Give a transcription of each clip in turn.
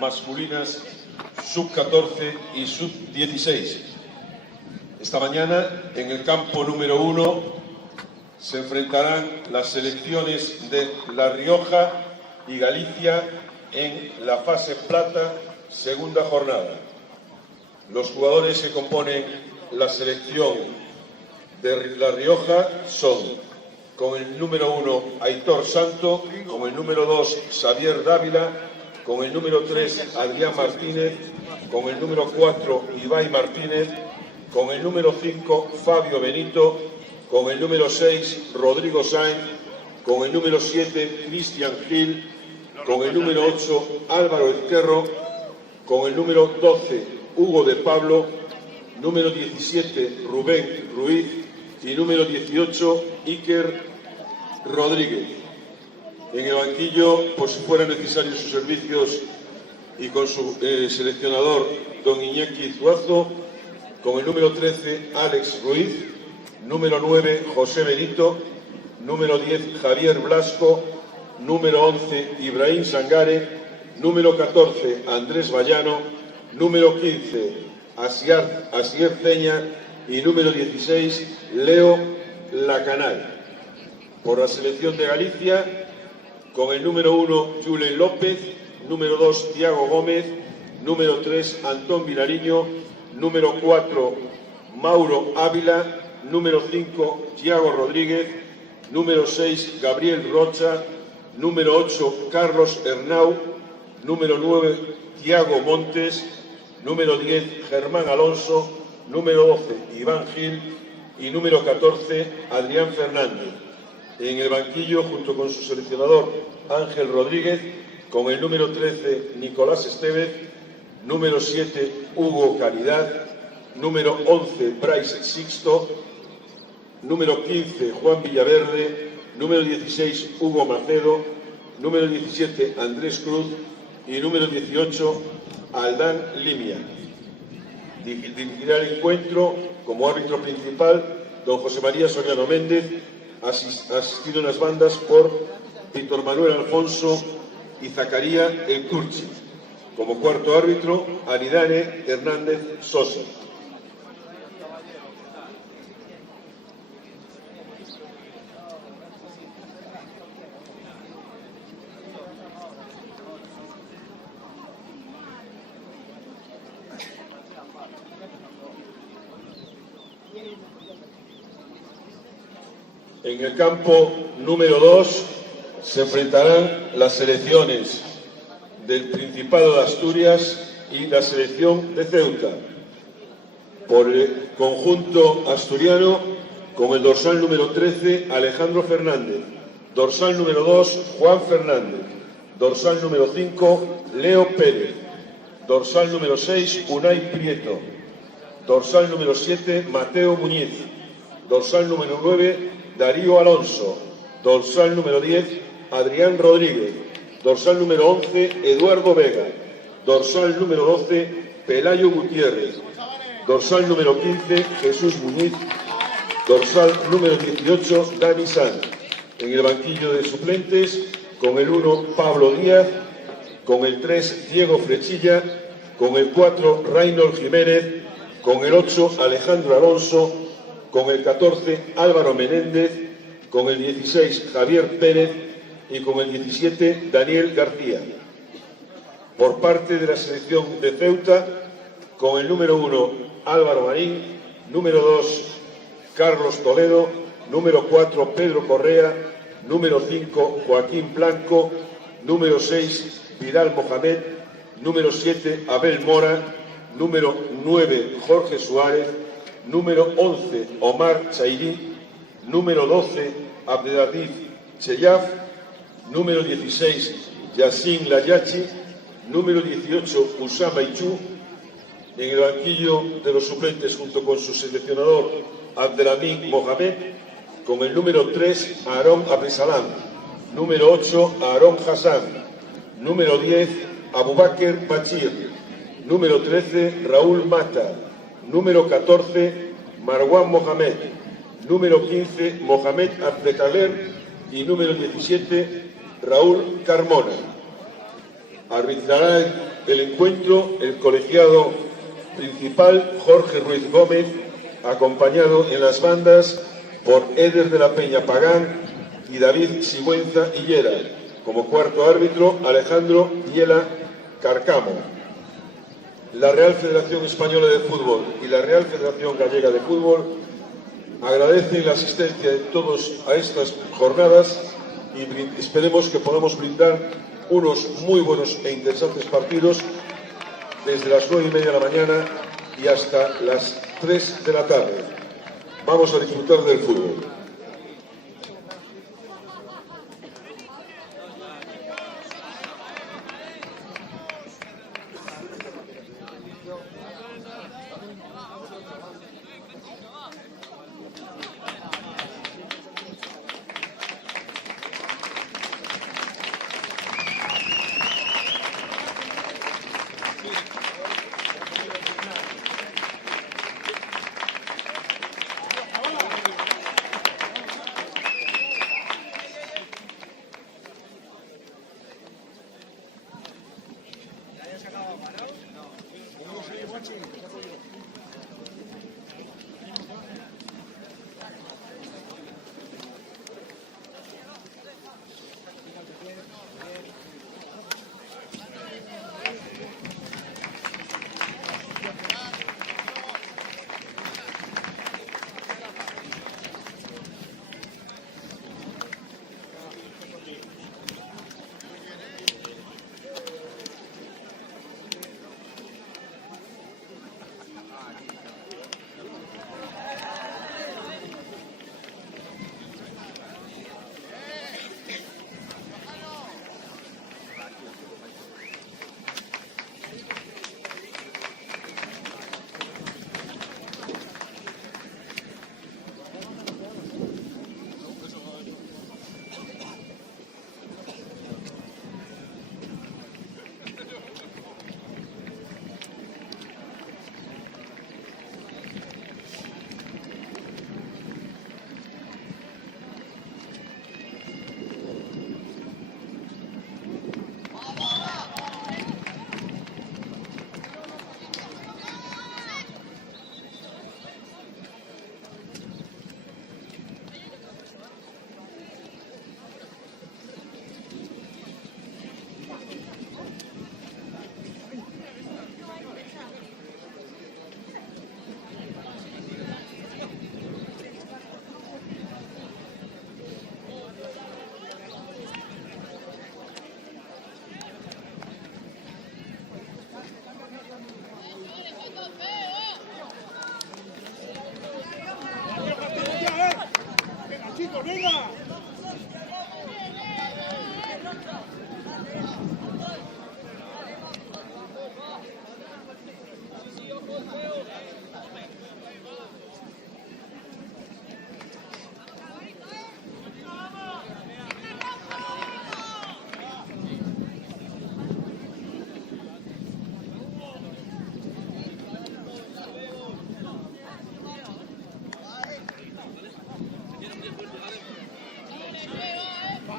masculinas sub-14 y sub-16. Esta mañana, en el campo número 1, se enfrentarán las selecciones de La Rioja y Galicia en la fase plata, segunda jornada. Los jugadores que componen la selección de La Rioja son, con el número 1, Aitor Santo, con el número 2, Xavier Dávila, con el número 3, Adrián Martínez, con el número 4, Ibai Martínez, con el número 5, Fabio Benito, con el número 6, Rodrigo Sainz, con el número 7, Cristian Gil, con el número 8, Álvaro Ezquerro, con el número 12, Hugo de Pablo, número 17, Rubén Ruiz y número 18, Iker Rodríguez. En el banquillo, por si fueran necesarios sus servicios, y con su seleccionador, don Iñaki Zuazo, con el número 13, Alex Ruiz, número 9, José Benito, número 10, Javier Blasco, número 11, Ibrahim Sangare, número 14, Andrés Vallano, número 15, Asier Ceña y número 16, Leo Lacanal. Por la selección de Galicia, con el número 1, Julen López, número 2, Tiago Gómez, número 3, Antón Vilariño, número 4, Mauro Ávila, número 5, Tiago Rodríguez, número 6, Gabriel Rocha, número 8, Carlos Hernau, número 9, Tiago Montes, número 10, Germán Alonso, número 12, Iván Gil y número 14, Adrián Fernández. En el banquillo, junto con su seleccionador Ángel Rodríguez, con el número 13, Nicolás Estevez, número 7, Hugo Caridad, número 11, Bryce Sixto, número 15, Juan Villaverde, número 16, Hugo Macedo, número 17, Andrés Cruz y número 18, Aldán Limia. Dirigirá el encuentro como árbitro principal don José María Soriano Méndez, asistido en las bandas por Víctor Manuel Alfonso y Zacaría El Curchi. Como cuarto árbitro, Aridane Hernández Sosa. En el campo número 2 se enfrentarán las selecciones del Principado de Asturias y la selección de Ceuta. Por el conjunto asturiano, con el dorsal número 13, Alejandro Fernández, dorsal número 2, Juan Fernández, dorsal número 5, Leo Pérez, dorsal número 6, Unai Prieto, dorsal número 7, Mateo Muñiz, dorsal número 9, Darío Alonso, dorsal número 10, Adrián Rodríguez, dorsal número 11, Eduardo Vega, dorsal número 12, Pelayo Gutiérrez, dorsal número 15, Jesús Muñiz, dorsal número 18, Dani Sanz. En el banquillo de suplentes, con el 1, Pablo Díaz, con el 3, Diego Frechilla, con el 4, Reynold Jiménez, con el 8, Alejandro Alonso, con el 14, Álvaro Menéndez, con el 16, Javier Pérez y con el 17, Daniel García. Por parte de la selección de Ceuta, con el número 1, Álvaro Marín, número 2, Carlos Toledo, número 4, Pedro Correa, número 5, Joaquín Blanco, número 6, Vidal Mohamed, número 7, Abel Mora, número 9, Jorge Suárez, número 11, Omar Chairí, número 12, Abdelaziz Cheyaf, número 16, Yassin Layachi, número 18, Usama Ichu. En el banquillo de los suplentes, junto con su seleccionador Abdelamin Mohamed, con el número 3, Aarón Abdesalam, número 8, Aarón Hassan, número 10, Abubakar Bachir, número 13, Raúl Mata, número 14, Marwan Mohamed, número 15, Mohamed Abdekaler y número 17, Raúl Carmona. Arbitrará el encuentro el colegiado principal Jorge Ruiz Gómez, acompañado en las bandas por Eder de la Peña Pagán y David Sigüenza Hillera. Como cuarto árbitro, Alejandro Hiela Carcamo. La Real Federación Española de Fútbol y la Real Federación Gallega de Fútbol agradecen la asistencia de todos a estas jornadas y esperemos que podamos brindar unos muy buenos e interesantes partidos desde las 9:30 de la mañana y hasta las 3 de la tarde. Vamos a disfrutar del fútbol.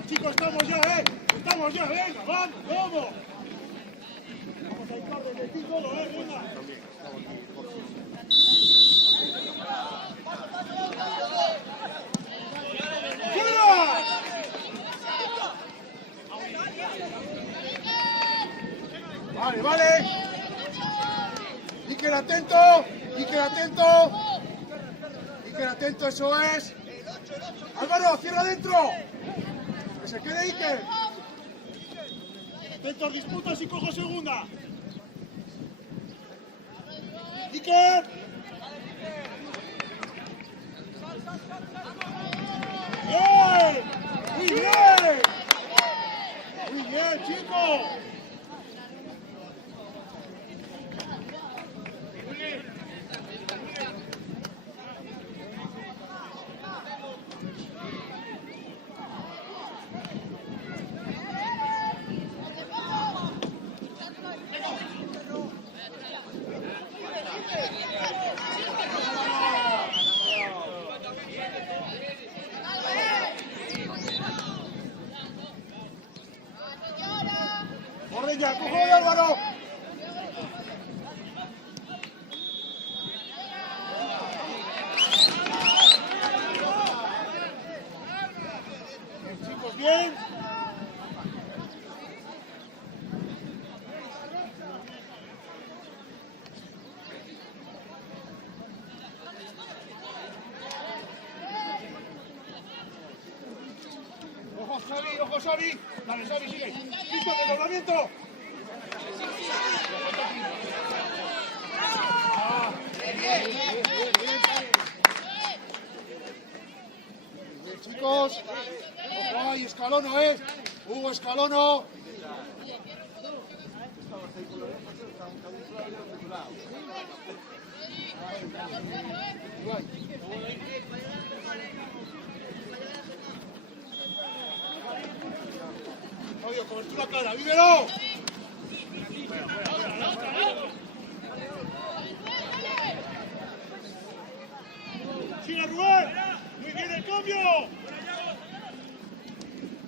Chicos, estamos ya, estamos ya, venga, vamos, vamos. Vamos a entrar desde ti todo, venga. ¡Fuera! Vale, vale. Iker atento, Iker atento. Iker atento, eso es. Álvaro, cierra adentro. ¡Que se quede Iker! Atentos, disputas y cojo segunda. ¡Iker! ¡Bien! ¡Muy bien! ¡Muy bien, chicos! Vamos, Xavi. Dale, Xavi, sigue. Listo, desdoblamiento. Bien, chicos. Ojo ahí, Escalono, Hugo Escalono. Oye, cobertura clara, vívelo. Sigue Rubén. Muy bien el cambio.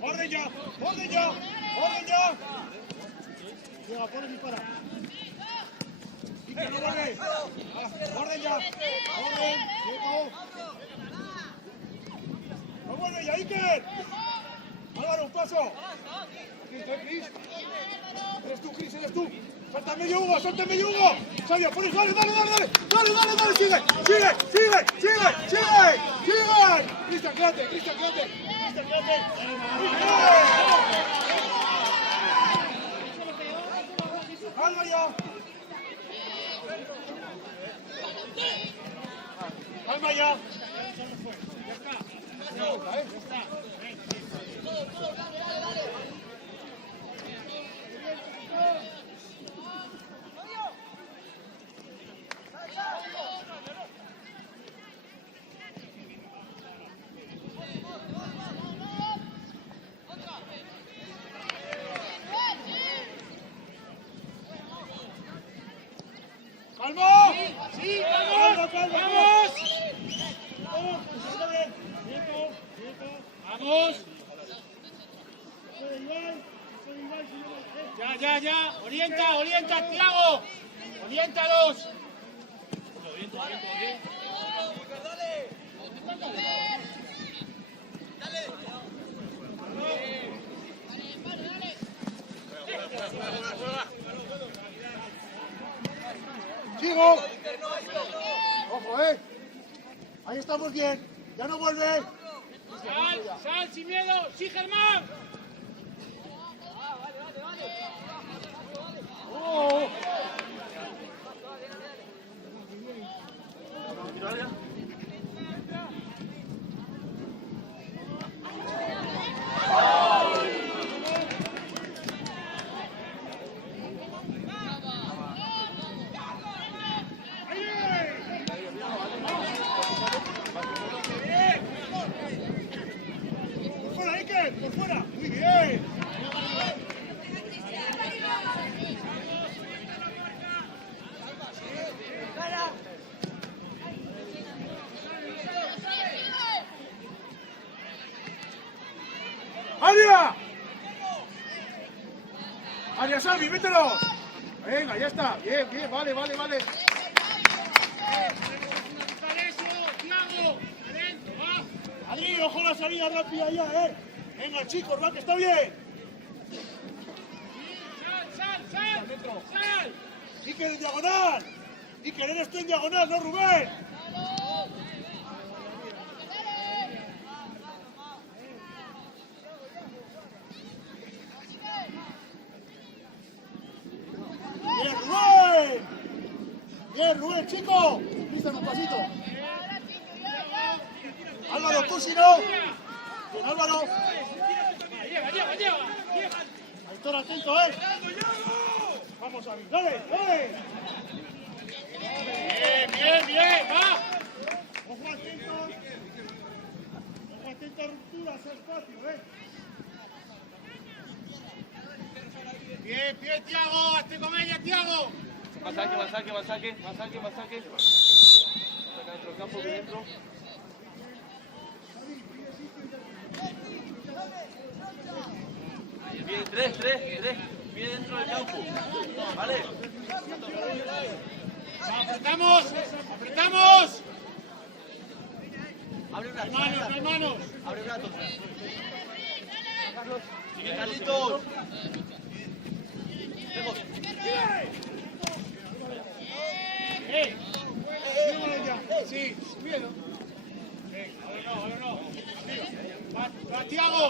Orden ya, orden ya, orden ya. Llega, pone mi para. Iker, no vuelve. Orden ya, orden, quieto. No vuelve ya, Iker. Álvaro, un paso. Cris. Eres tú, Cris, eres tú. Salta medio Hugo, salta medio Hugo. Sabia, pones, dale, sigue. Cristian, quédate. Calma ya. Ya está. ¡Calma! ¡Sí, calma! ¡Vamos! ¡Vamos! Ya. Orienta, Thiago. Oriéntalos. Sigo. Ojo, ahí estamos bien. Ya no vuelve. Sal, sin miedo. Sí, Germán. Oh. Por fuera, Iker, por fuera. Muy bien. ¡Aria, Salvi, mételo! Venga, ya está. Bien, vale. Adri, ojo la salida rápida ya, Venga, chicos, va, que está bien. Sal. Iker en diagonal. Iker, eres tú en diagonal, no Rubén. Bien, Rubén, chico. Cristian, un pasito. Álvaro, tú si no. Bien, Álvaro. Lleva. Aitor, atento, Vamos, Avi. Dale. Bien, va. Ojo atento a rupturas, espacio, Bien, Thiago. Hazte con ella, Thiago. Más saque. Saca dentro del campo, bien dentro. Bien, tres. Bien dentro del campo. Vale. Apretamos. Abre un brazo. No hay manos. Abre un brazo. Sigue, Carlitos. Vemos. Sí, miedo. Va, Thiago.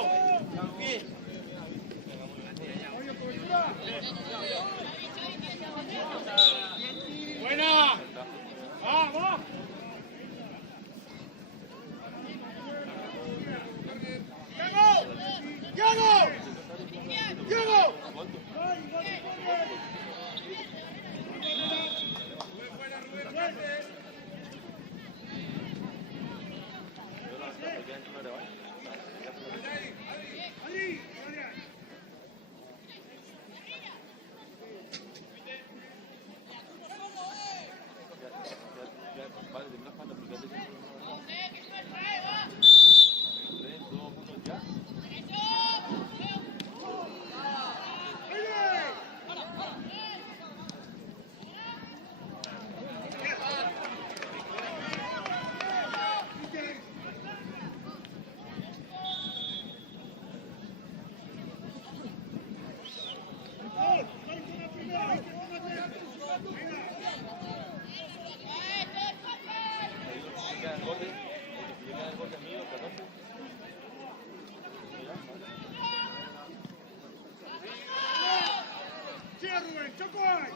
Siga Rubén, Choco ahí.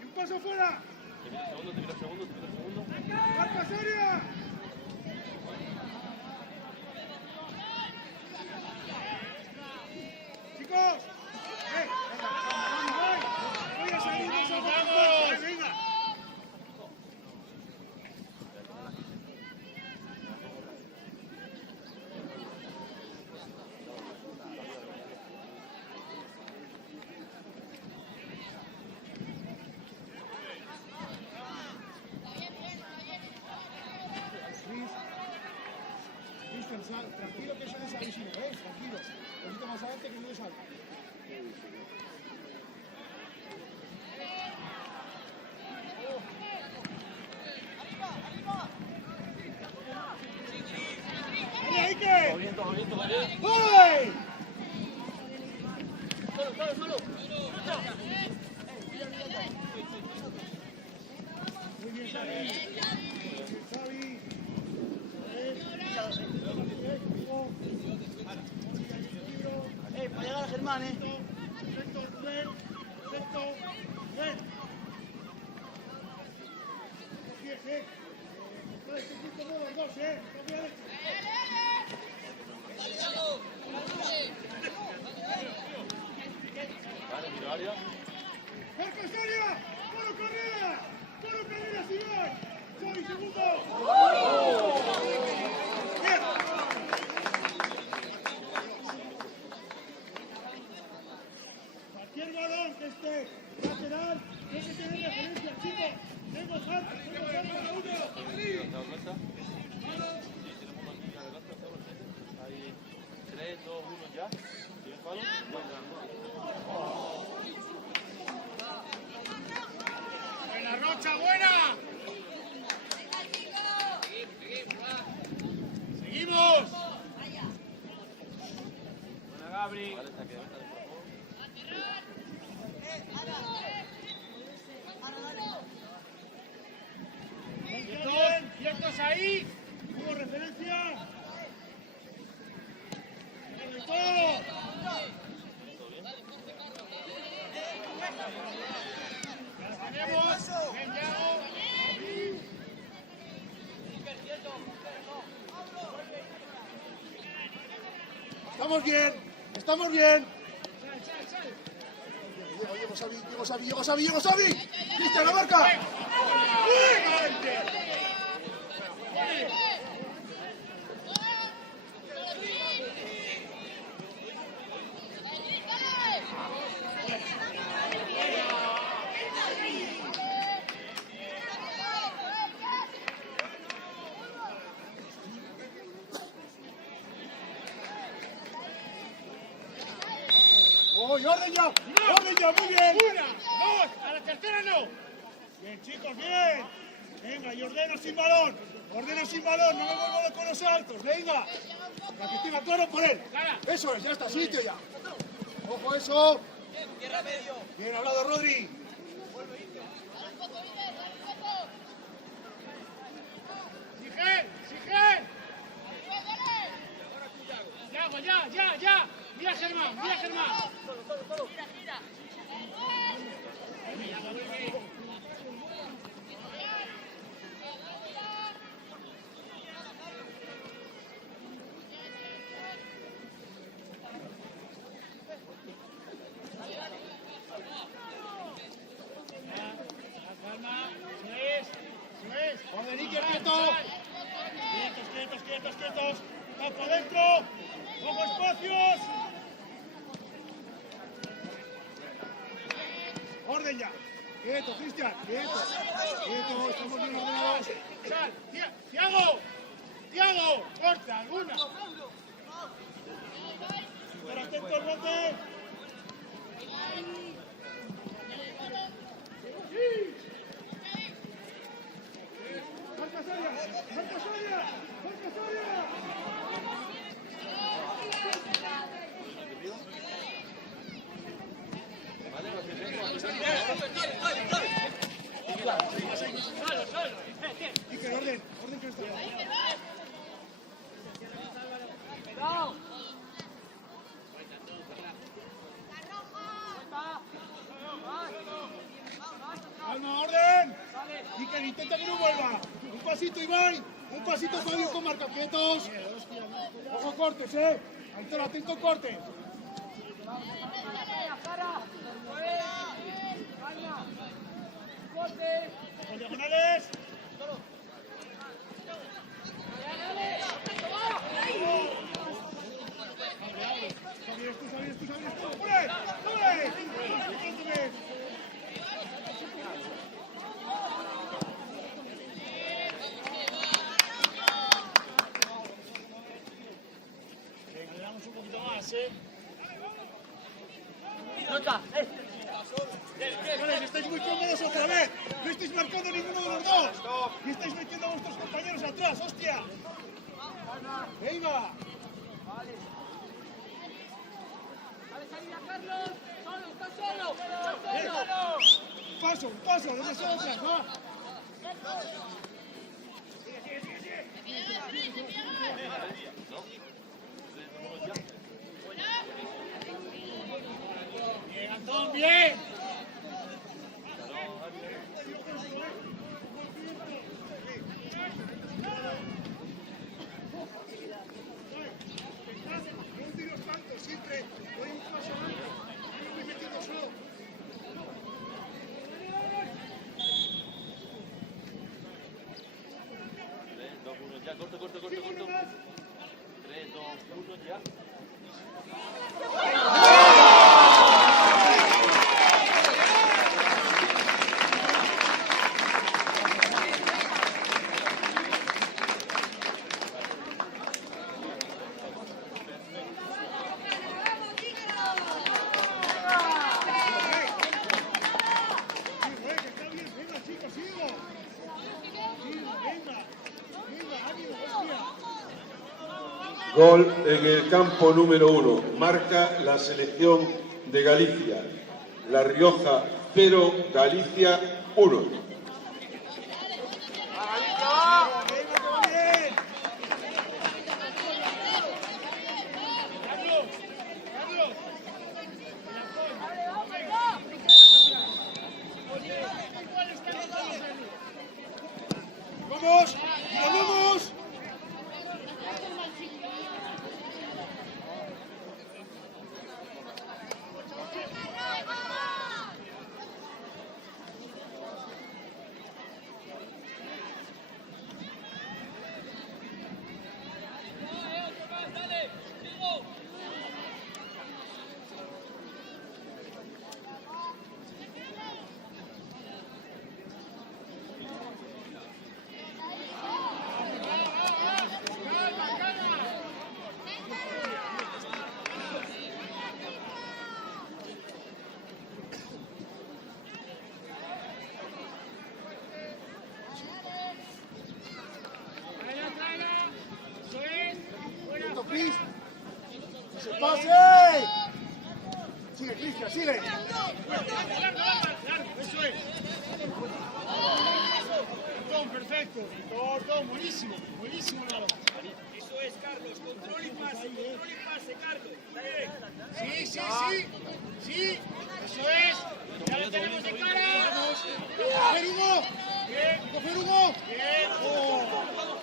Y un paso fuera. Te mira el segundo. Marca Soria. Chicos. Voy a salir de esa boca. Venga. Tranquilo que eso no es avisino, ¿ves? Tranquilo. Un poquito más adelante que no es algo. ¡Dale, Iker! Todo bien. ¡Voy! Solo. Muy bien, Xavi. Xavi. Para llegar a Germán, Perfecto, Rubén. Perfecto. Ven. Bien, Vale, estoy justo con los dos, Cambia derecho. Vale, miro área. ¡Marca Soria! ¡Coro Carrera! ¡Coro Carrera, Iván! ¡Xavi, segundo! ¡Bien! Cualquier balón que esté lateral, tiene que tener referencia, chicos. Tengo falta cada uno. ¿Te das cuenta? Ahí, 3, 2, 1 ya. ¿Tienes palo? ¡Buena, Rocha, buena! ¡Seguimos! Buena, Gabri. Vale, está quedando de juego. ¡Quietos ahí! ¡Como referencia! ¡Todo! ¡Tenemos! ¡Ven, Yago! ¡Estamos bien! ¡Estamos bien! Llego, Xavi! ¡Cristian, la marca! ¡Orden ya! ¡Muy bien! ¡Una! ¡Dos! ¡A la tercera no! Bien, chicos, bien. Venga, y ordena sin balón. No me vuelvo con los altos. Venga. La que tenga claro por él. Eso es, ya está, sitio ya. Ojo eso. Bien hablado, Rodri. ¡Sige! ¡Ya! ¡Mira, Germán! ¡Orden, Iker, quieto! ¡Quietos! ¡Campo adentro! ¡Ojo, espacios! ¡Orden ya! ¡Quieto, Cristian! ¡Quieto! ¡Estamos bien ordenados! ¡Sal! ¡Tiago! ¡Corta! ¡Alguna! ¡Pero atento al bote! ¡Marca Soria! Vale, Iker, orden que no está. Calma, orden. Iker, intenta que no vuelva. Un pasito, Ibai. Un pasito, Fabio, con marcaquietos. Ojo, cortes, Aitor, atento, cortes. Con diagonales. Sabías tú. ¡Sube! Venga, le damos un poquito más, Nota, Vale, estáis muy cómodos otra vez. No estáis marcando ninguno de los dos. Y estáis metiendo a vuestros compañeros atrás, hostia. ¡Venga! Carlos, solo, está solo. Un paso, demasiado atrás, va. Bien, Antón, bien. No tiros tanto, siempre. Voy un paso antes. No me metiendo solo. Ya, corto. 3, 2, 1, ya. Gol en el campo número 1. Marca la selección de Galicia. La Rioja 0, Galicia 1. ¡Vamos! ¡Vamos! Chris. ¡Que se pase! Sigue, Cristian, sigue. Eso es. Tom, perfecto. Tom, buenísimo. Buenísimo, Lalo. Eso es, Carlos. Control y pase, Carlos. Sí. Sí. Eso es. Ya lo tenemos de cara. ¡Coger Hugo! Bien. ¡Coger Hugo! Bien. Oh.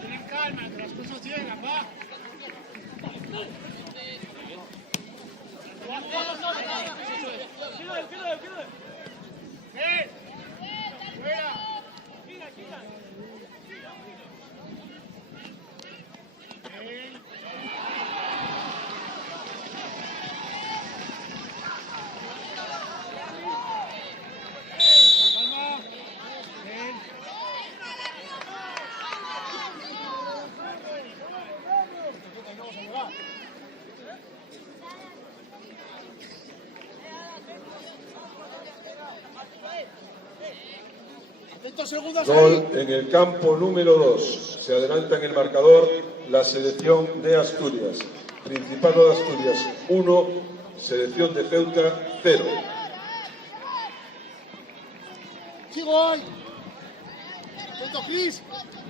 Tener calma, que las cosas llegan, va. Fuera. Calma. Bien. 200 segundos Gol ahí. en el campo número 2. Se adelanta en el marcador la selección de Asturias. Principado de Asturias 1, selección de Ceuta 0. Sigo ahí. Atento, Cris.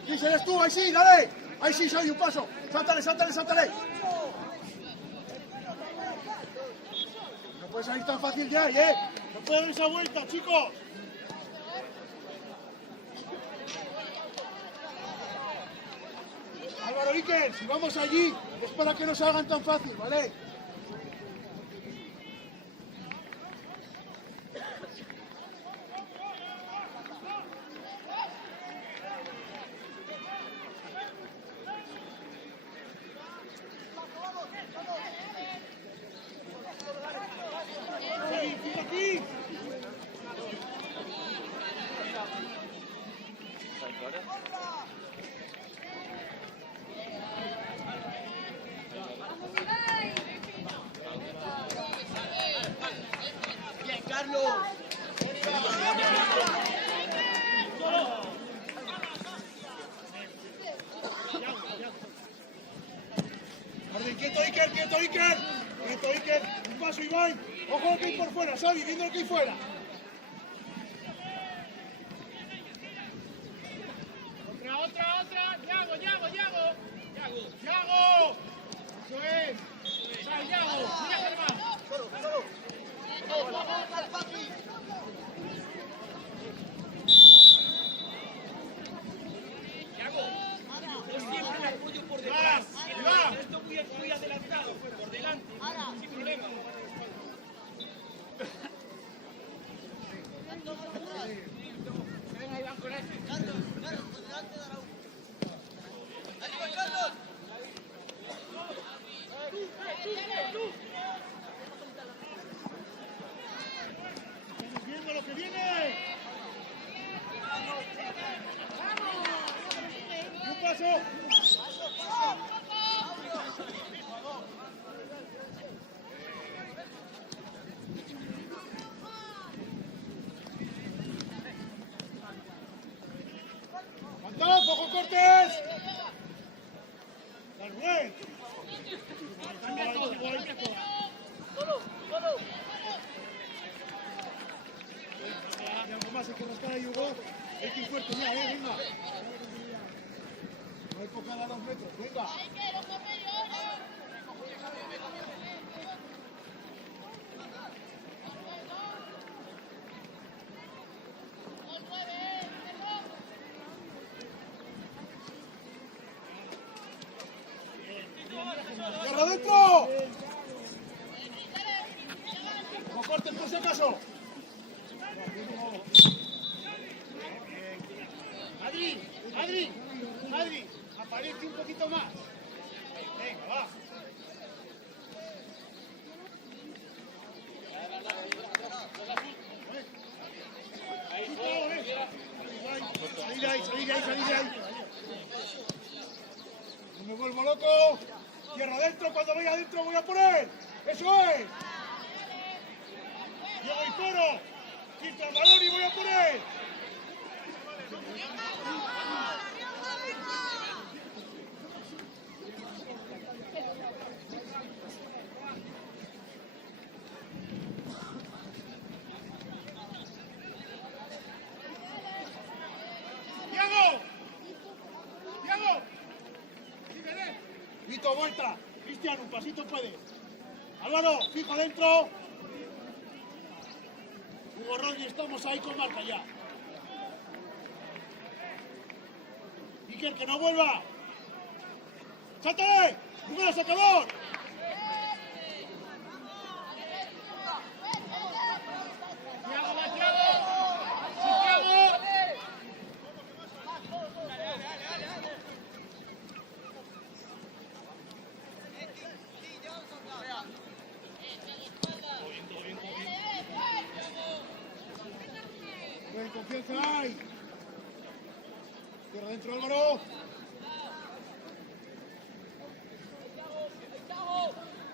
Cris, eres tú, ahí sí, dale. Ahí sí, Xavi, un paso. Sáltale, sáltale, sáltale. No puede salir tan fácil de ahí, No puede dar esa vuelta, chicos. Álvaro Iker, si vamos allí, es para que no salgan tan fácil, ¿vale? Bien, Carlos. Orden, quieto Iker, quieto Iker. Quieto Iker, un paso Iván. Ojo lo que hay por fuera, Xavi, viendo lo que hay fuera. Otra. Yago. ¡Yago! Eso es. Sal, Yago. Mira, Germán. Yo siempre me apoyo por detrás. Esto muy adelantado, por delante. Sin problema. Venga, Iván, con ese. Viendo lo que viene. Y un paso. ¡Aguantado, poco cortes! ¡Dale, Rubén! Y algo más, hay que rascar ahí, Hugo. Hay que ir fuerte, mira, venga. No hay coca a 2 metros, venga. ¡Tierra adentro! ¡No cortes por si acaso! Adri, aparece un poquito más. Venga, va. Salid de ahí. No me vuelvo loco. Tierra adentro, cuando vaya adentro voy a por él. ¡Eso es! Llego y toro. Quito el balón y voy a por él. ¡Diego! Vito, vuelta. Cristian, un pasito puede. Álvaro, fijo adentro. Hugo Rodri, estamos ahí con marca ya. Iker, que no vuelva. ¡Sátale! ¡Número sacador! Buen confianza hay. Tierra adentro, Álvaro.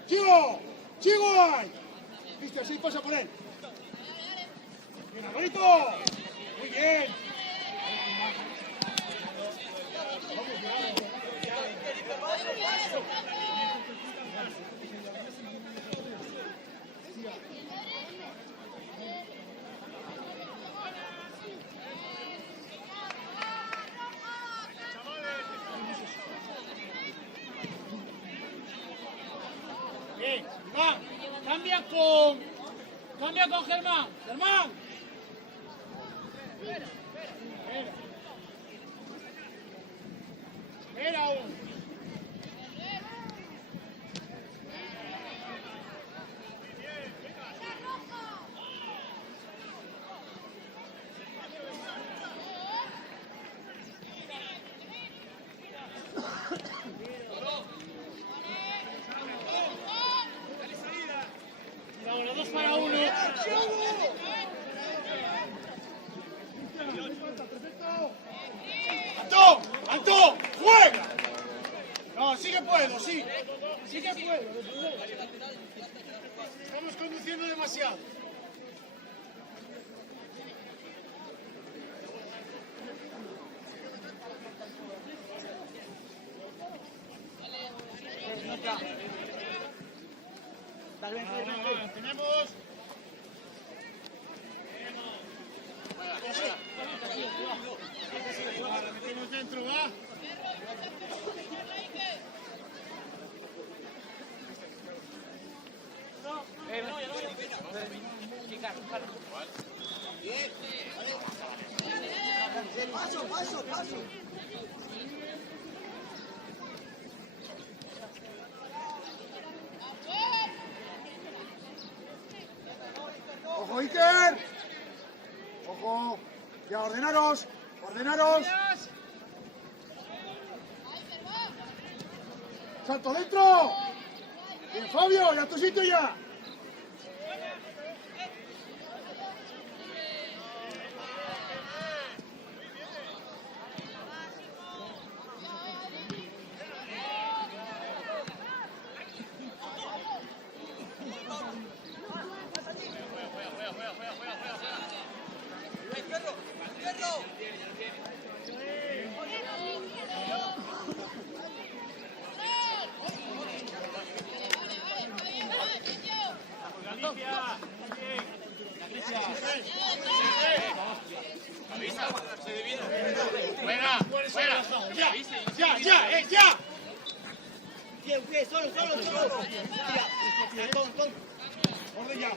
¡Chigo hay! Cristian, sí, pasa por él. Bien, Alvarito. Muy bien. Iván, cambia con Germán. Germán. Espera aún. Ahora 2 para 1. ¡Antón! ¡Antón! ¡Juega! No, sí que puedo, sí. Sí que puedo. Estamos conduciendo demasiado. Tenemos. La metemos dentro, va. ¡Ojo, Iker! ¡Ojo! ¡Ya, ordenaros! ¡Ordenaros! ¡Salto dentro! ¡Bien, Fabio! ¡Ya a tu sitio ya! ¡Ya! Bien, solo. ¡Orden ya!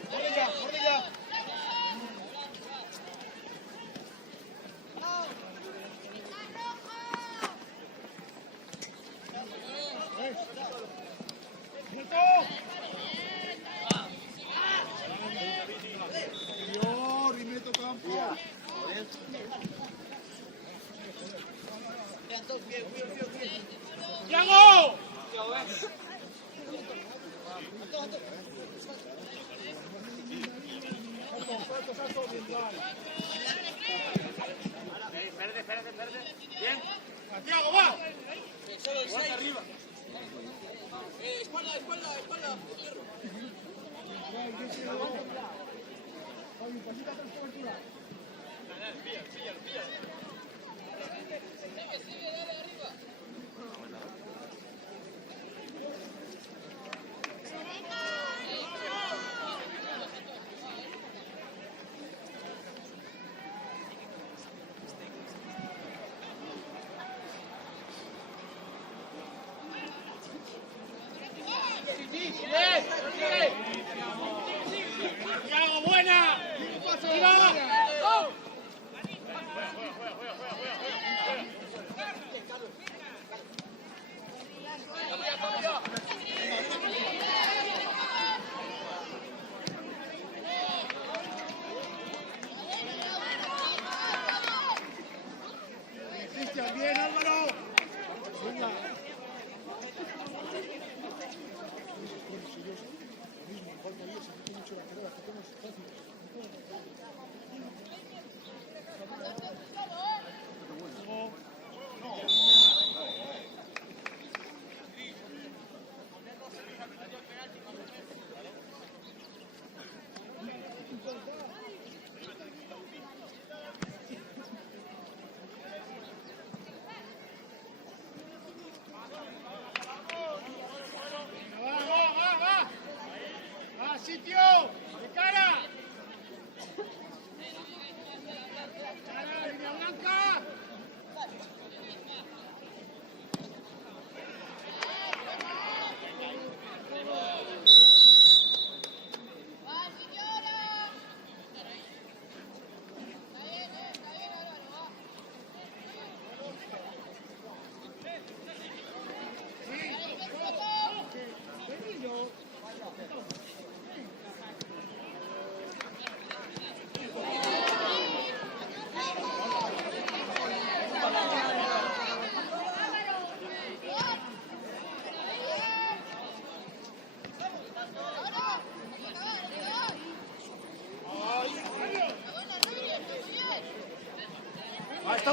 Interior, y meto campo. ¡Yago! Salto, bien, vale. Espérate. Bien. Santiago, va. Solo el 6. Espalda. Santiago, buena. ¡Iván! Cristian, bien, Álvaro. Venga.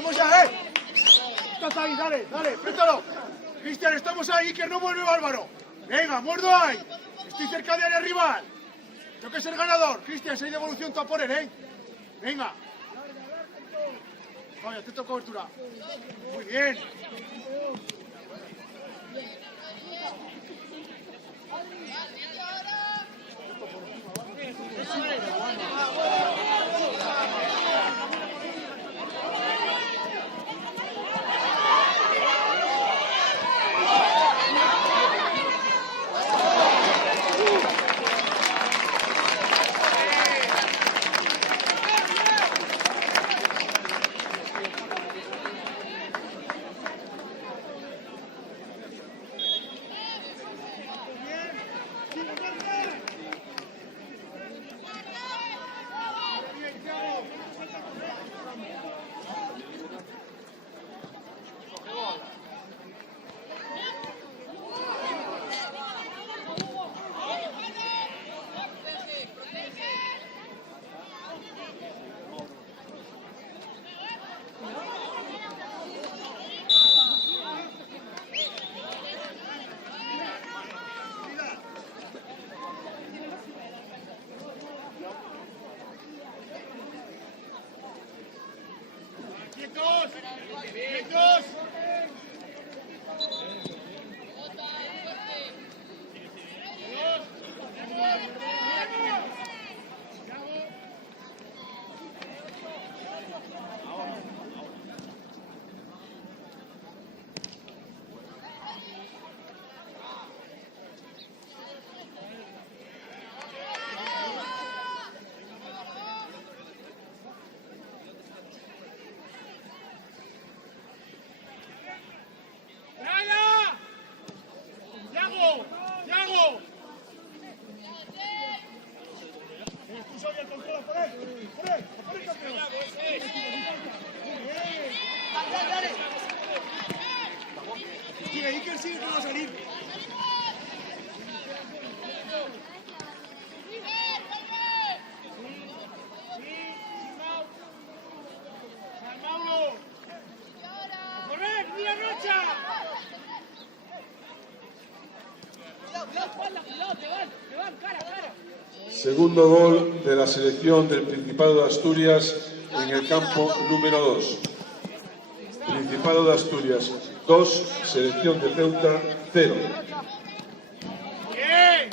Estamos ya, Estás ahí, dale, dale, préstalo. Cristian, estamos ahí, que no vuelve Álvaro. Venga, muerdo ahí. Estoy cerca de área rival. Tengo que ser ganador. Cristian, 6 de evolución tú a poner, Venga. Vaya, atento cobertura. Muy bien. ¡Quietos! Sigue que va a salir. ¡Correr, mira Rocha! Cuidado, te van, cara. Segundo gol de la selección del Principado de Asturias en el campo número 2. Principado de Asturias 2, selección de Ceuta 0. ¡Bien!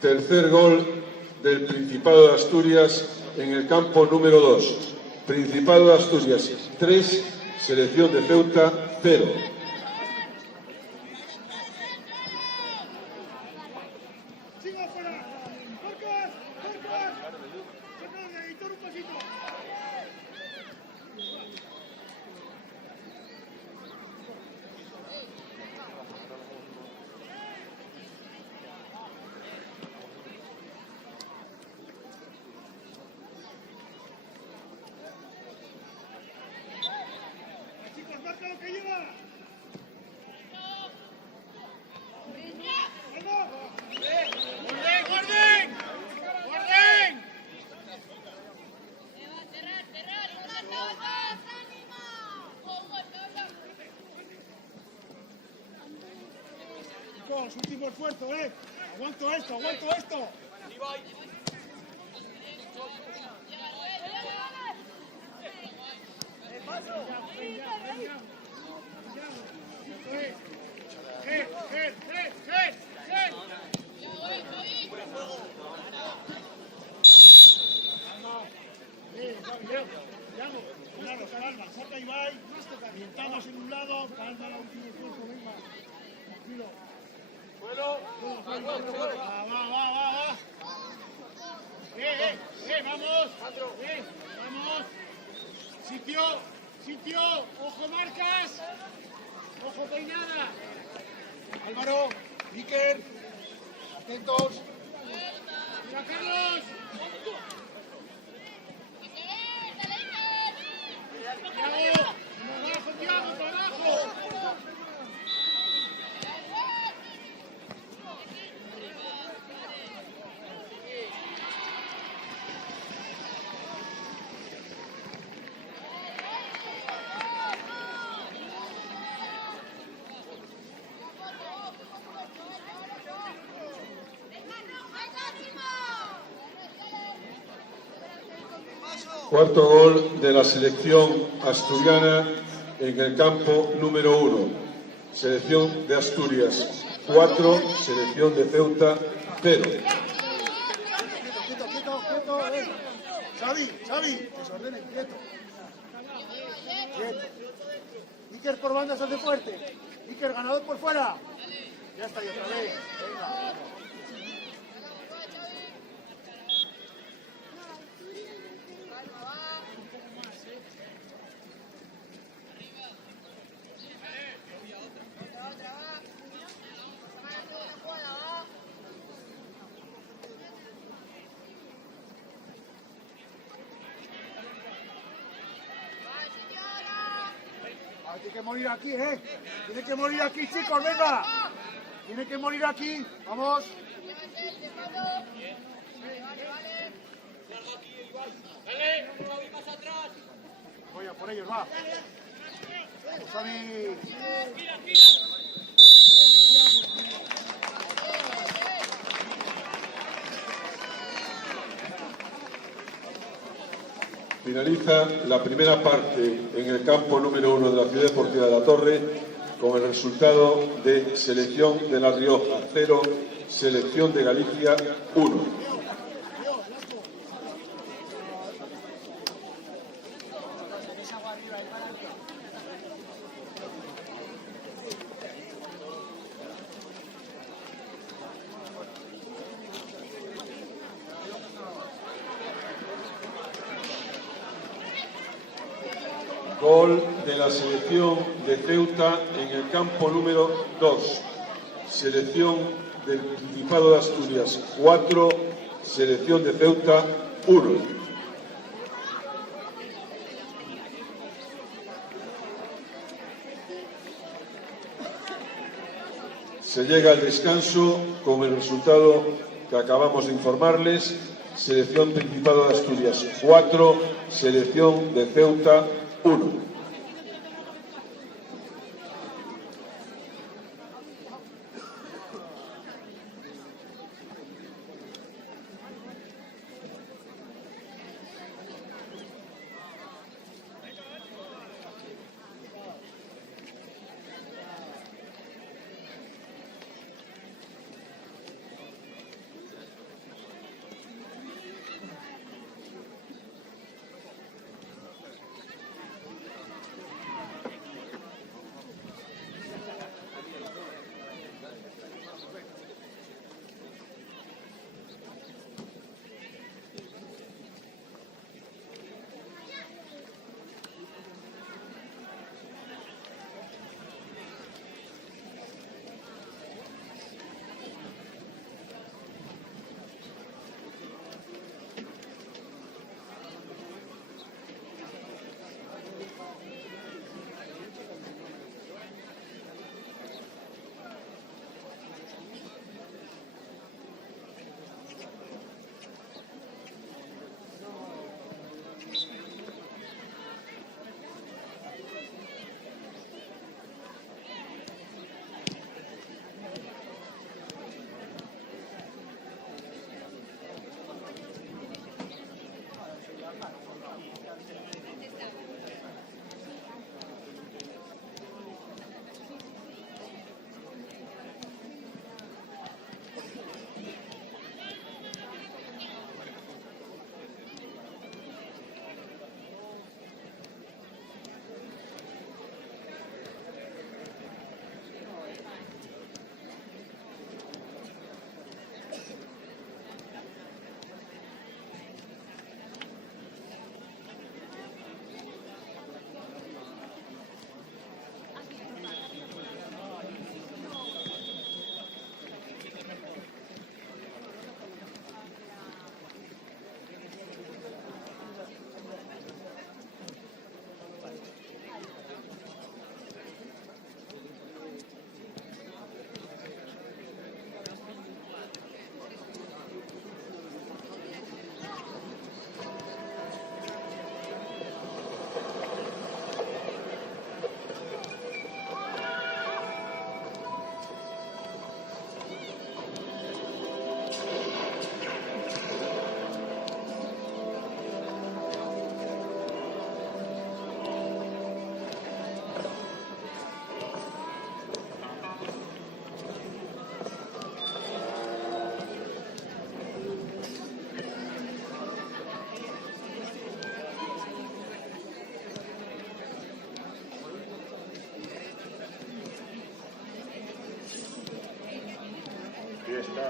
Tercer gol del Principado de Asturias en el campo número 2. Principado de Asturias 3, selección de Ceuta 0. ¡Siga afuera! ¡Marcos! ¡Saca de editor un pasito! Chicos, marca lo que lleva. Chicos, último esfuerzo, Aguanto esto. Claro, calma, saca Ibai, orientamos en un lado, calma la última tiempo, venga. Tranquilo. Va. Vamos. Vamos. Sitio, ojo marcas. Ojo peinada. Álvaro, Iker, atentos. Mira, Carlos. Tiago, para abajo. Cuarto gol de la selección asturiana en el campo número 1. Selección de Asturias 4, selección de Ceuta 0. Quieto. Xavi, desordenen, quieto. Iker por banda se hace fuerte. Iker ganador por fuera. Ya está, y otra vez. Venga. Tiene que morir aquí, Tiene que morir aquí, chicos, venga. Tiene que morir aquí. Vamos. Voy a por ellos, va. Vamos, Xavi. Finaliza la primera parte en el campo número 1 de la Ciudad Deportiva de La Torre con el resultado de Selección de La Rioja 0, Selección de Galicia 1. Gol de la selección de Ceuta en el campo número 2. Selección del Principado de Asturias 4, selección de Ceuta 1. Se llega al descanso con el resultado que acabamos de informarles. Selección Principado de Asturias 4, selección de Ceuta 1.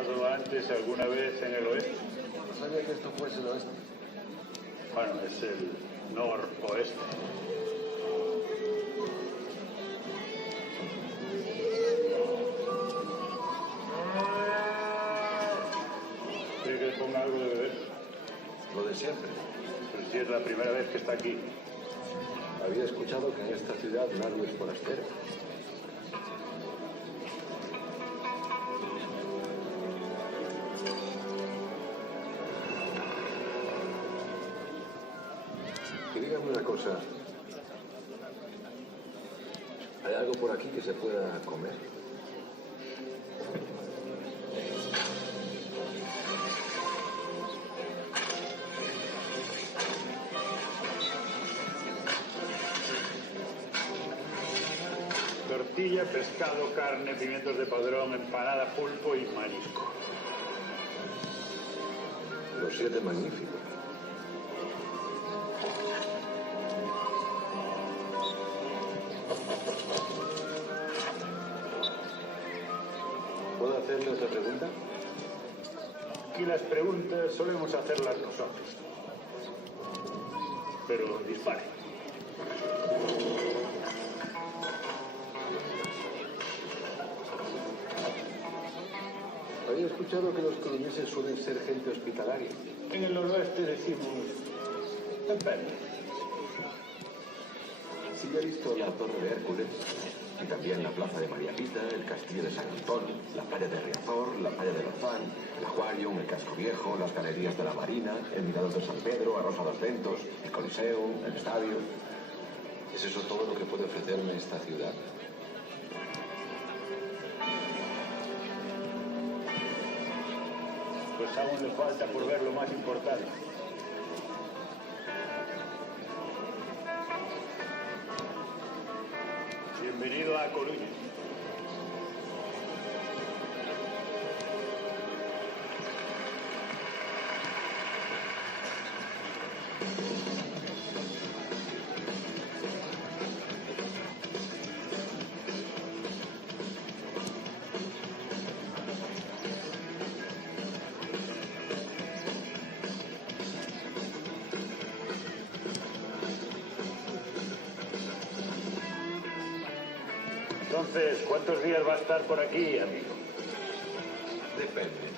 estado antes alguna vez en el oeste? No sabía que esto fuese el oeste. Bueno, es el noroeste. ¿Quiere que le ponga algo de beber? Lo de siempre. Pero si es la primera vez que está aquí. Había escuchado que en esta ciudad nadie es forastero. Y dígame una cosa. ¿Hay algo por aquí que se pueda comer? Tortilla, pescado, carne, pimientos de padrón, empanada, pulpo y marisco. Los 7 magníficos. ¿Puedo hacerle otra pregunta? Aquí las preguntas solemos hacerlas nosotros. Pero dispare. Había escuchado que los coloneses suelen ser gente hospitalaria. En el noroeste decimos... depende. Sí, he visto la Torre de Hércules, y también la Plaza de María Pita, el Castillo de San Antón, la playa de Riazor, la playa de Lozán, el Acuarium, el Casco Viejo, las galerías de la Marina, el Mirador de San Pedro, Arrosa dos Ventos, el Coliseo, el Estadio. ¿Es eso todo lo que puede ofrecerme esta ciudad? Pues aún le falta por ver lo más importante. Bienvenido a Coruña. Entonces, ¿cuántos días va a estar por aquí, amigo? Depende.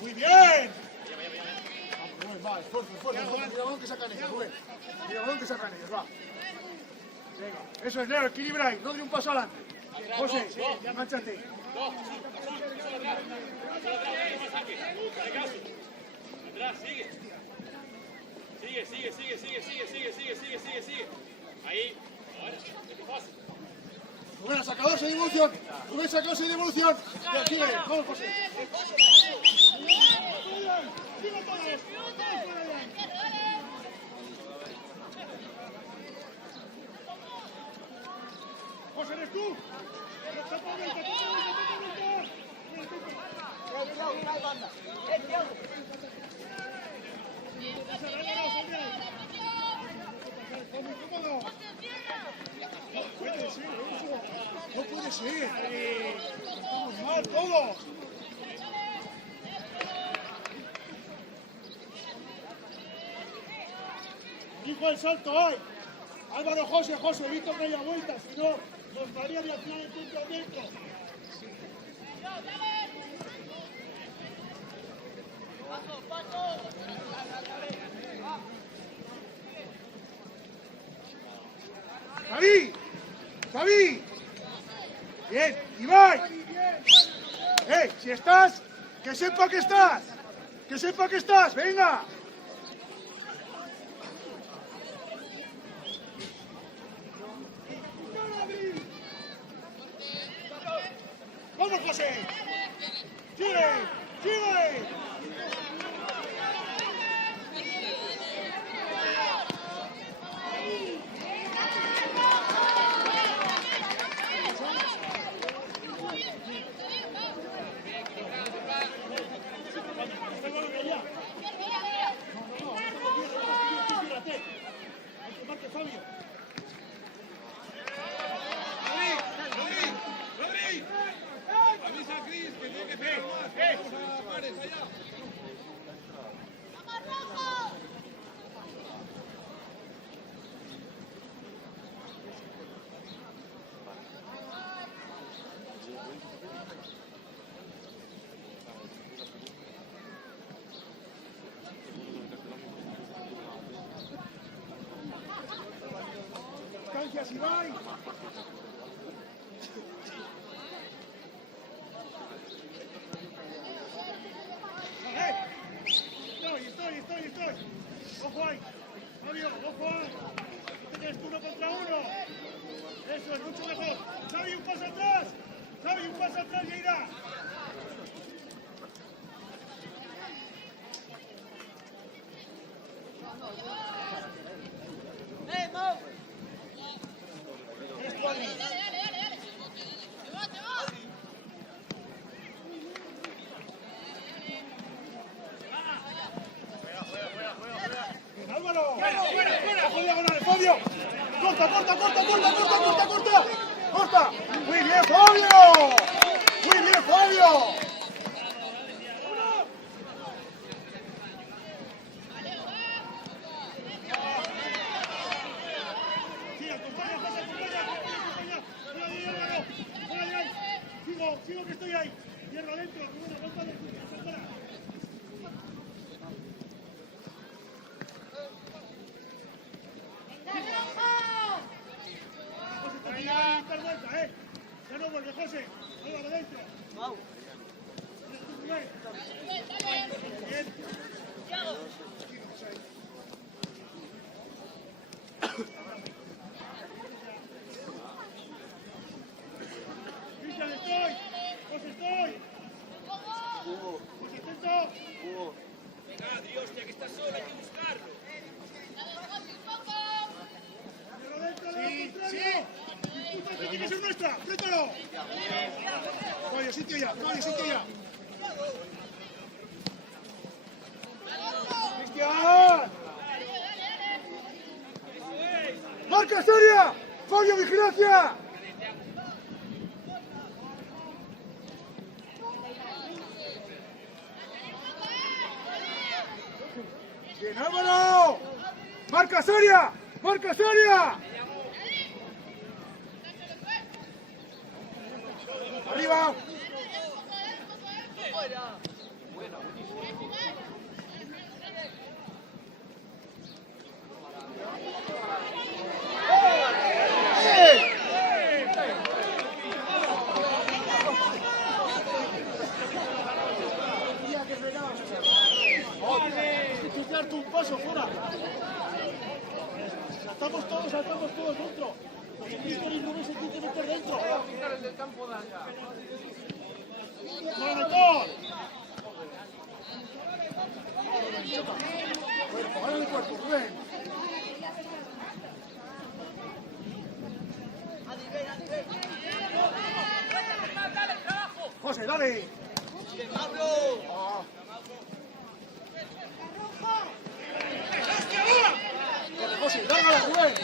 Muy bien. Va, esfuerzo. Mira el balón que sacan ellos, Rubén. Mira el balón que sacan ellos, va. Venga, eso es, Leo, equilibra y no de un paso adelante. José, mánchate. Atrás, sigue. Sigue. Ahí. Ahora, es fácil. Rubén ha sacado 6 de evolución. Rubén sacó 6 de evolución. Sigue, vamos, José. José, ¿eres tú? No puede Sí. Estamos mal todos. Hijo el salto hoy. Álvaro, José, he visto que haya vueltas, si no, nos daría de al final el punto abierto. ¡Javi! Bien, Ibai. Si estás, que sepa que estás. Que sepa que estás, venga. ¡Vamos, José! ¡Sigue! Gracias, Ibai. Estoy. Ojo ahí. Fabio, ojo ahí. Tienes uno contra uno. Eso es mucho mejor. Xavi, un paso atrás, Lleida. Fabio, corta. Muy bien, Fabio. Sigo que estoy ahí. Hierro adentro, Ya no vuelve, José. Álvaro adentro. Bien. Cristian, estoy. José, atento. Venga, Dios, ya que estás solo, hay que buscarlo. Sí. Tiene que ser nuestra. ¡Créetelo! Vaya, sitio ya. ¡Cristian! ¡Marca seria! ¡Fabio, vigilancia! ¡Bien, Álvaro! ¡Marca seria! ¡Arriba! Tú un paso fuera. Saltamos todos dentro. Víctor y Rubén se tienen que meter dentro. ¡Maratón! Ahora el cuerpo, Rubén. José, dale. José, dale, Rubén.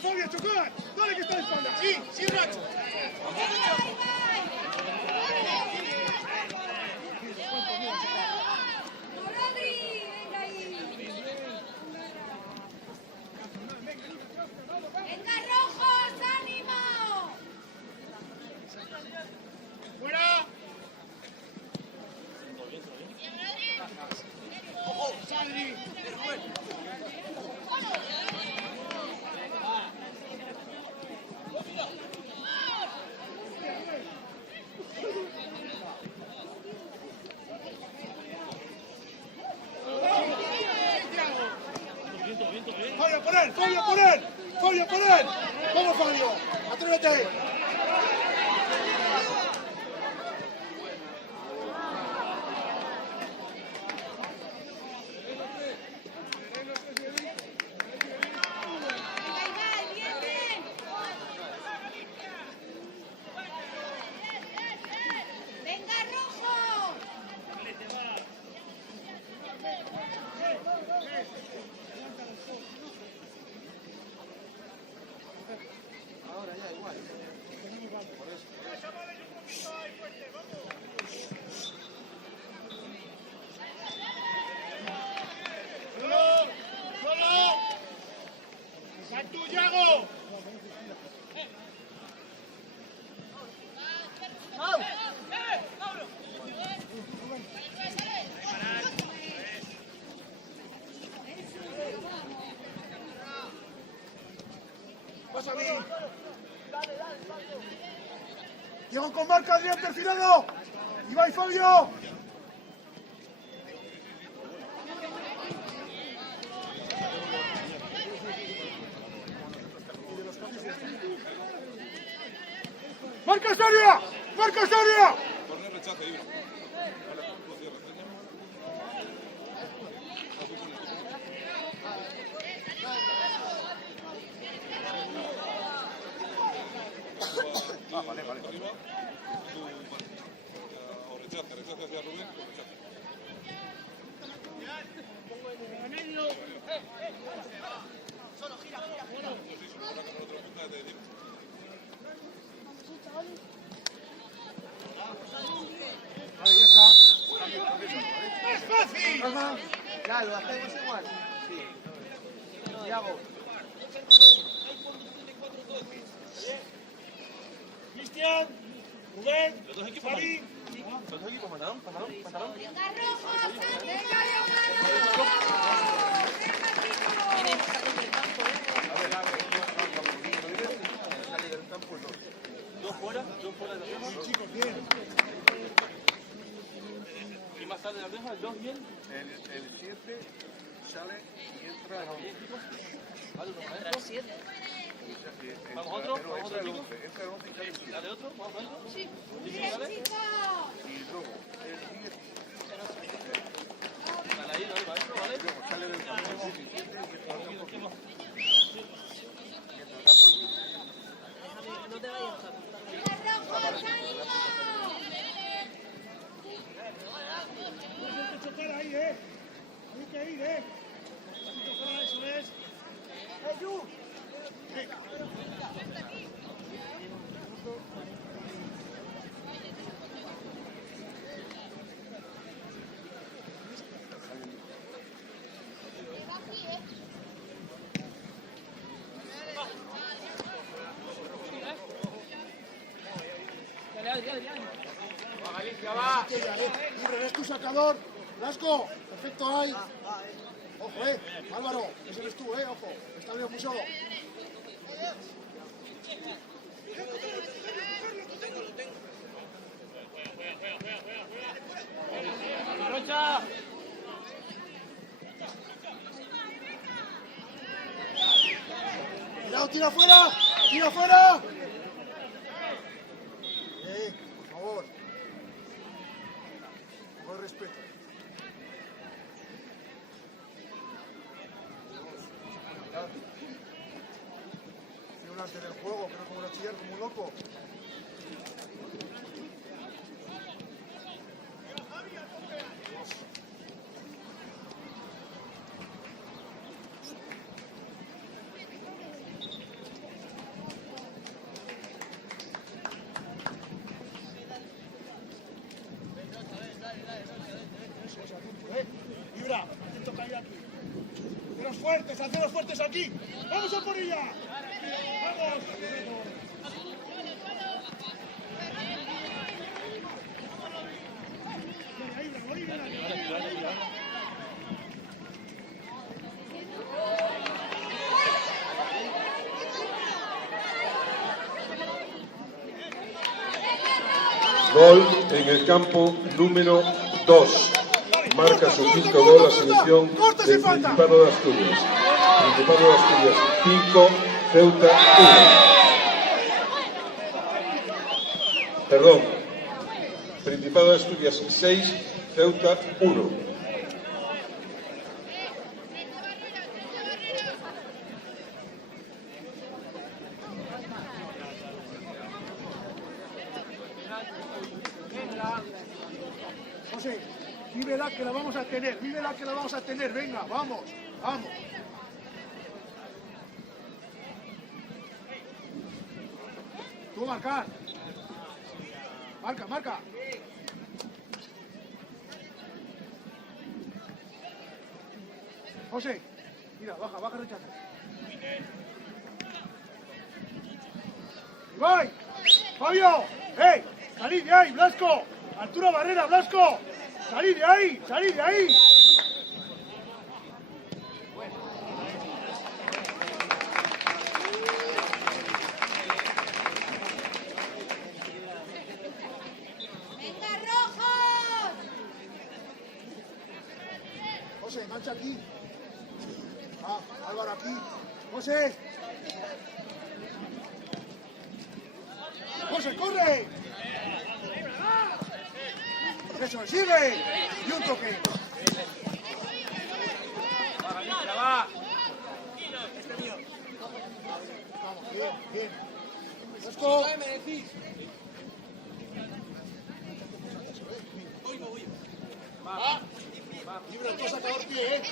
Fabio, chocar. Dale que está de espalda. Sí, sí, Racho. ¡Venga, rojos, ánimo! ¡Fuera! ¡Ojo, Sadri! Fabio, por él, Fabio, por él. Fabio, por él. Vamos, Fabio. Atrévete. ¡Venga, rojo! Ahora ya igual. ¡Solo! ¡Solo! ¡Santuyago! Pasa a mí. Diego con marca, Adrián perfilado. Y va y Fabio. ¡Marca Soria! ¡Marca Soria! Ahí está. ¡Es fácil! Ya, lo hacemos igual. Sí. Thiago. Cristian, Rubén, Fabi. Los dos equipos, pantalón. ¡Venga, rojos! ¡Venga, Dos fuera de la reja. Chicos, bien. Y más tarde de la reja, dos bien. El 7 sale y entra el 11. Vale, uno para adentro. Vamos otro, vamos otro chico. Entra el 11 y sale el 7. Dale otro, vamos adentro. bien, chicos! Y luego el 10 Dale ahí, dale para adentro, ¿vale? luego sale del campo el 17 y entra al campo el 15. ¡Venga, rojos, ánimo! Hay que chocar ahí, Hay que ir, Eso es. Yu. Libre, es tu sacador. Blasco, perfecto ahí. Ojo, Álvaro, ese eres tú, ojo. Está bien muy solo. ¡Rocha! Cuidado, tira afuera. ¡Tira afuera! Por favor. Con respeto. Tiene un arte del juego, que no como una chillar como un loco. Libra, intento caer aquí. Haceros fuertes aquí. ¡Vamos a por ella! ¡Vamos! Gol en el campo número 2. Marca su quinto gol la selección del Principado de Asturias. Principado de Asturias 5, Ceuta 1. Perdón. Principado de Asturias 6, Ceuta 1. José, vívela que la vamos a tener, vívela que la vamos a tener, venga, vamos, vamos. Tú marcar. Marca, marca. José, mira, baja, baja, rechaza. ¡Iván! ¡Fabio! ¡Hey! ¡Salid de ahí, Blasco! ¡Altura Barrera, Blasco! ¡Salid de ahí! ¡Salid de ahí! ¡Venga, rojos! José, engancha aquí. Ah, Álvaro aquí. José. José, corre. Eso, sigue. Y un toque. Vamos, bien, bien. Esto. Libra, tú saca el pie,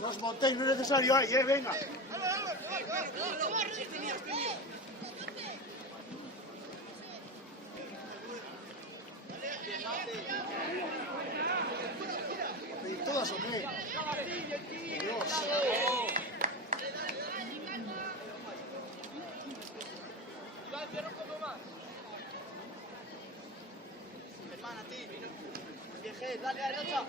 No os montéis, no es necesario ahí, venga. ¿Pedir todas o qué? Dios. Dale, derecha.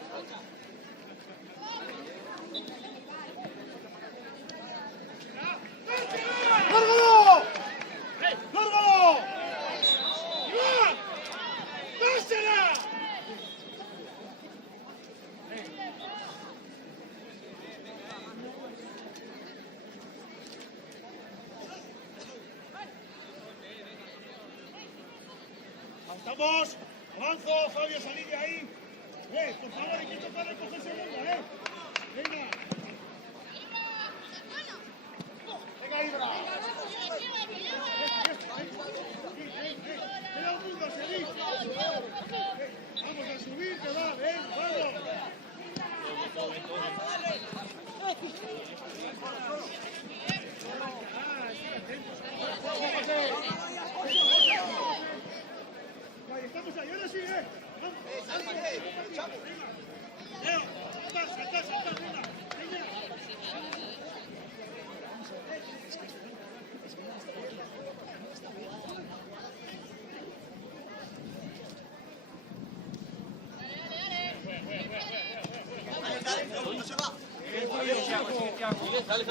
¡Lárgalo! ¡Lárgalo! ¡Iván! ¡Dásela! ¡Avanzamos! ¡Avanzo, Fabio, salid de ahí! Por favor, hay que tocar el coger segunda, Venga. Venga, Ibra. Espera un mundo, seguid. Vamos a subir, que va, vamos. Ahí estamos ahí, ahora sí, Leo, saltar, venga. Dale.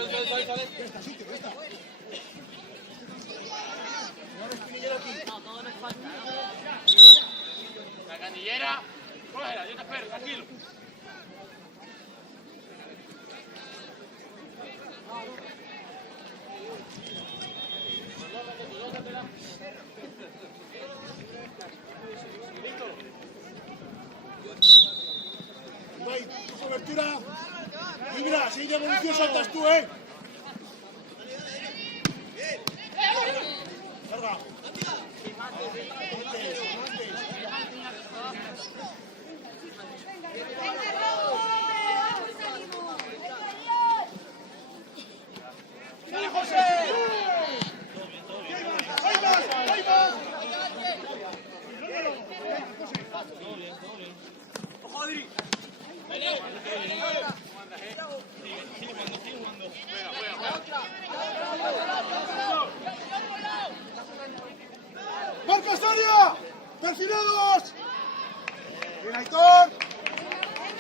La canillera, cógela, yo te espero, tranquilo. saltas tú, eh. Carga. ¡Dale, José! ¡Ahí vas! ¡Ahí vas! ¡Ojo, Adri! ¡Marca Soria! ¡Perfilados! ¡Bien, Aitor!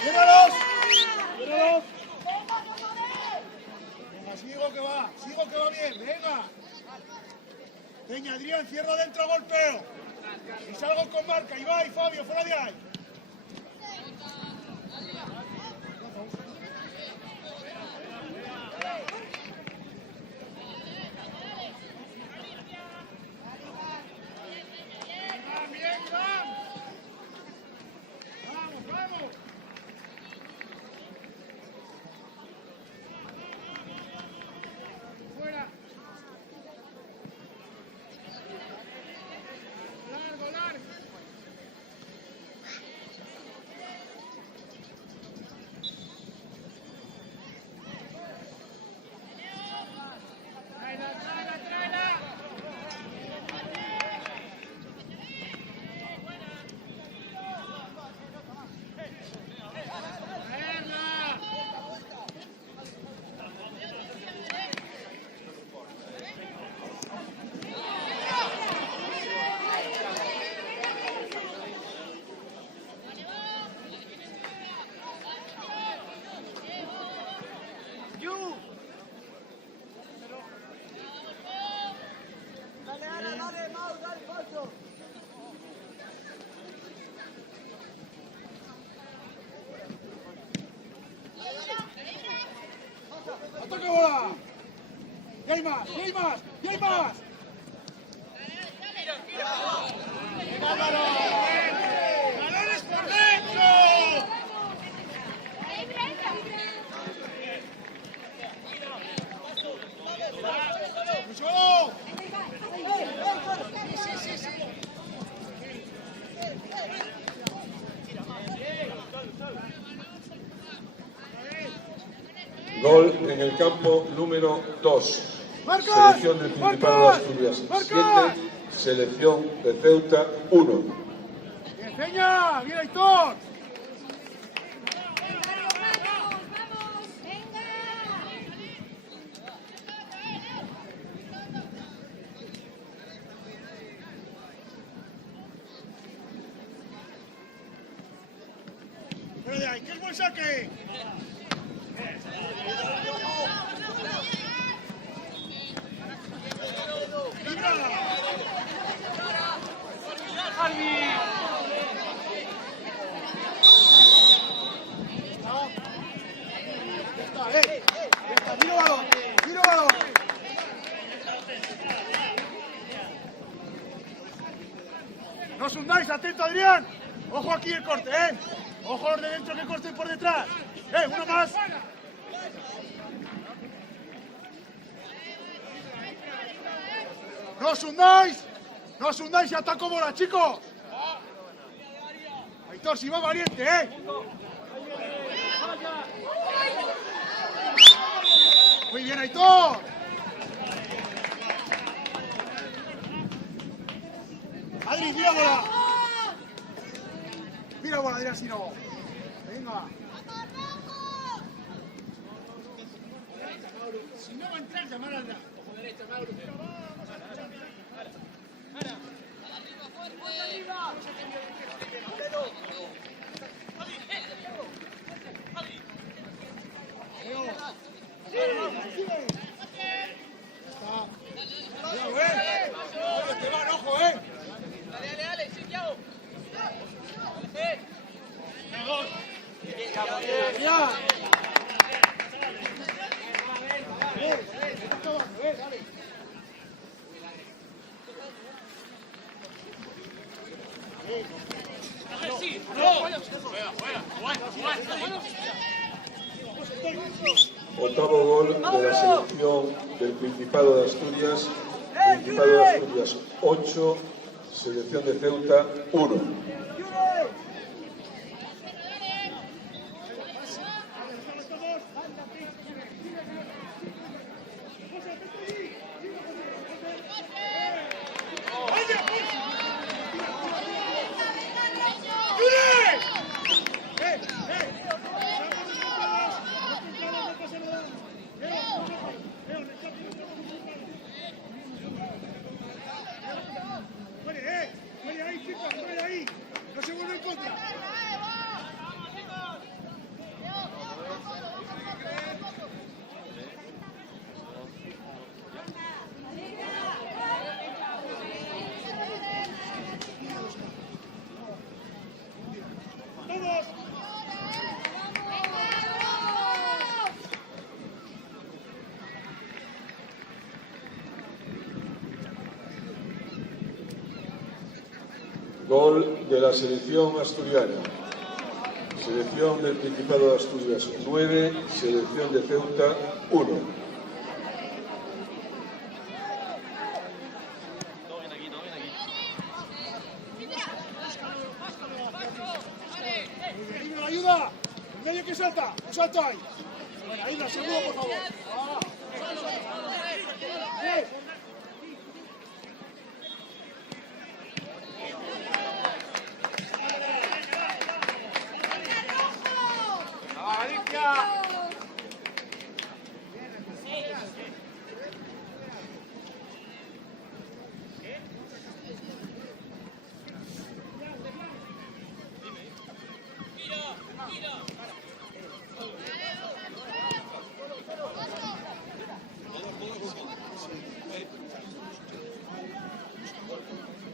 ¡Míralos! ¡Míralos! Venga, sigo que va bien, venga. Peña, Adrián, cierra adentro, golpeo. Y salgo con marca, Ibai, Fabio, fuera de ahí. Bien, vamos, vamos. Fuera. Largo, largo. Tráela, tráela, tráela. Traerla. ¡Ataque bola! ¡Y hay más! ¡Y hay más! ¡Y hay más! ¡Balones por dentro! ¡Mucho! Sí, sí, sí. Gol en el campo número 2. ¡Marca! Selección del Principado de Asturias 7, selección de Ceuta 1. ¡Bien, Peña! ¡Bien, Aitor! ¡Pero de ahí! ¡Qué buen saque! ¡Miro balón! ¡No os hundáis! ¡Atento, Adrián! ¡Ojo aquí el corte, eh! ¡Ojo los de dentro que corten por detrás! ¡Uno más! ¡No os hundáis! ¡No os hundáis y ataco bola, chicos! Aitor, si va valiente, ¿eh? Muy bien, Aitor. Adri, mira bola. Mira bola, Adrián, si no. Venga. Si no va a entrar, llamar a Adrián. Ojo derecha, Mauro. Dale, sí, Thiago. Ya. Octavo gol de la selección del Principado de Asturias. Principado de Asturias 8, selección de Ceuta 1. No se vuelve en contra. ¡Vamos! Gol de la selección asturiana. Selección del Principado de Asturias 9, selección de Ceuta 1. ¡Ayuda! ¡El medio que salta! ¡Un salto ahí! Bueno, ahí la seguro, por favor.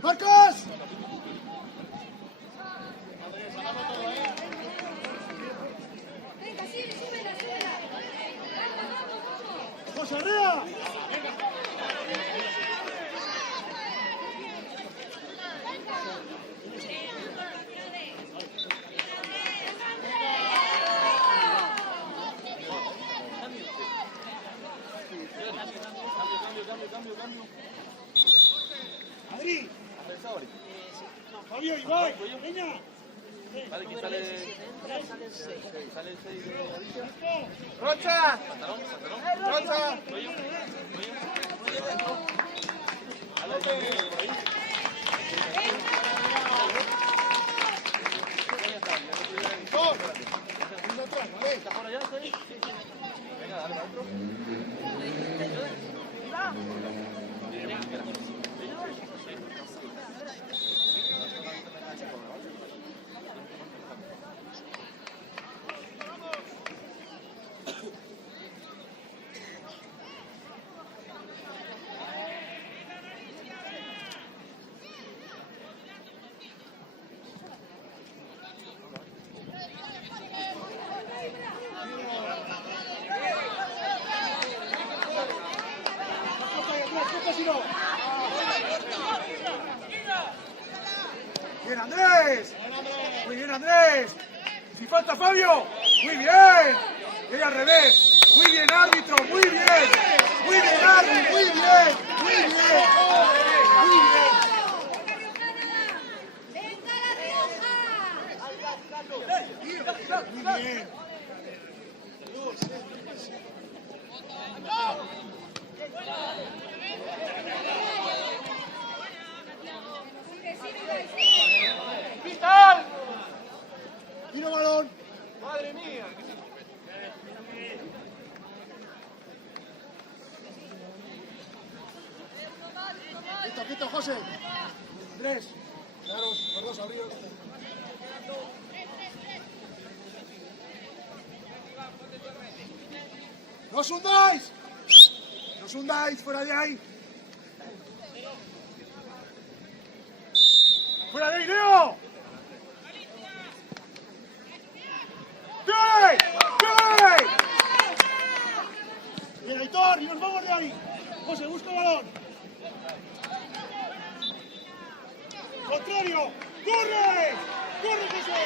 ¡Marcos! Venga, súbela. ¡José Arrea! Adri. Fabio, Ibai, venga. Vale, que sale el 6 de Alicia. ¡Rocha! ¡Rocha! ¿Estás por allá? Sí. Venga, dale para adentro. ¡Bien, Andrés! ¡Muy bien, Andrés! ¡Si falta Fabio! ¡Muy bien! Y al revés. ¡Muy bien, árbitro! ¡Muy bien! ¡Muy bien, árbitro! ¡Muy bien! ¡Muy bien! ¡Muy bien! ¡Muy bien! ¡Cristal! ¡Tiro balón! ¡Madre mía! Quieto, José. Andrés. Claros, los dos abridos. ¡No os hundáis! ¡No os hundáis! ¡Fuera de ahí! ¡Fuera de ahí, Leo! ¡Tírale! ¡Tírale! ¡Bien, Aitor! ¡Y nos vamos de ahí! José, busca el balón. ¡Contrario! ¡Corre! ¡Corre, José!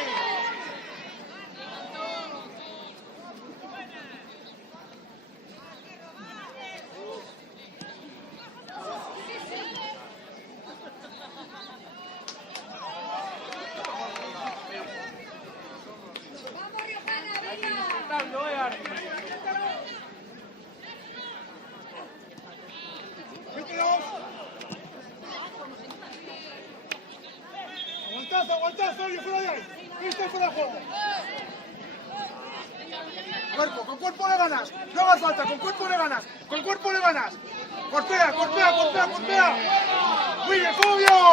Pelotazo, oye, fuera de ahí. Listo, fuera de juego. Con cuerpo le ganas. No hagas falta, con cuerpo le ganas. Con cuerpo le ganas. Cortea. Muy bien, Fabio.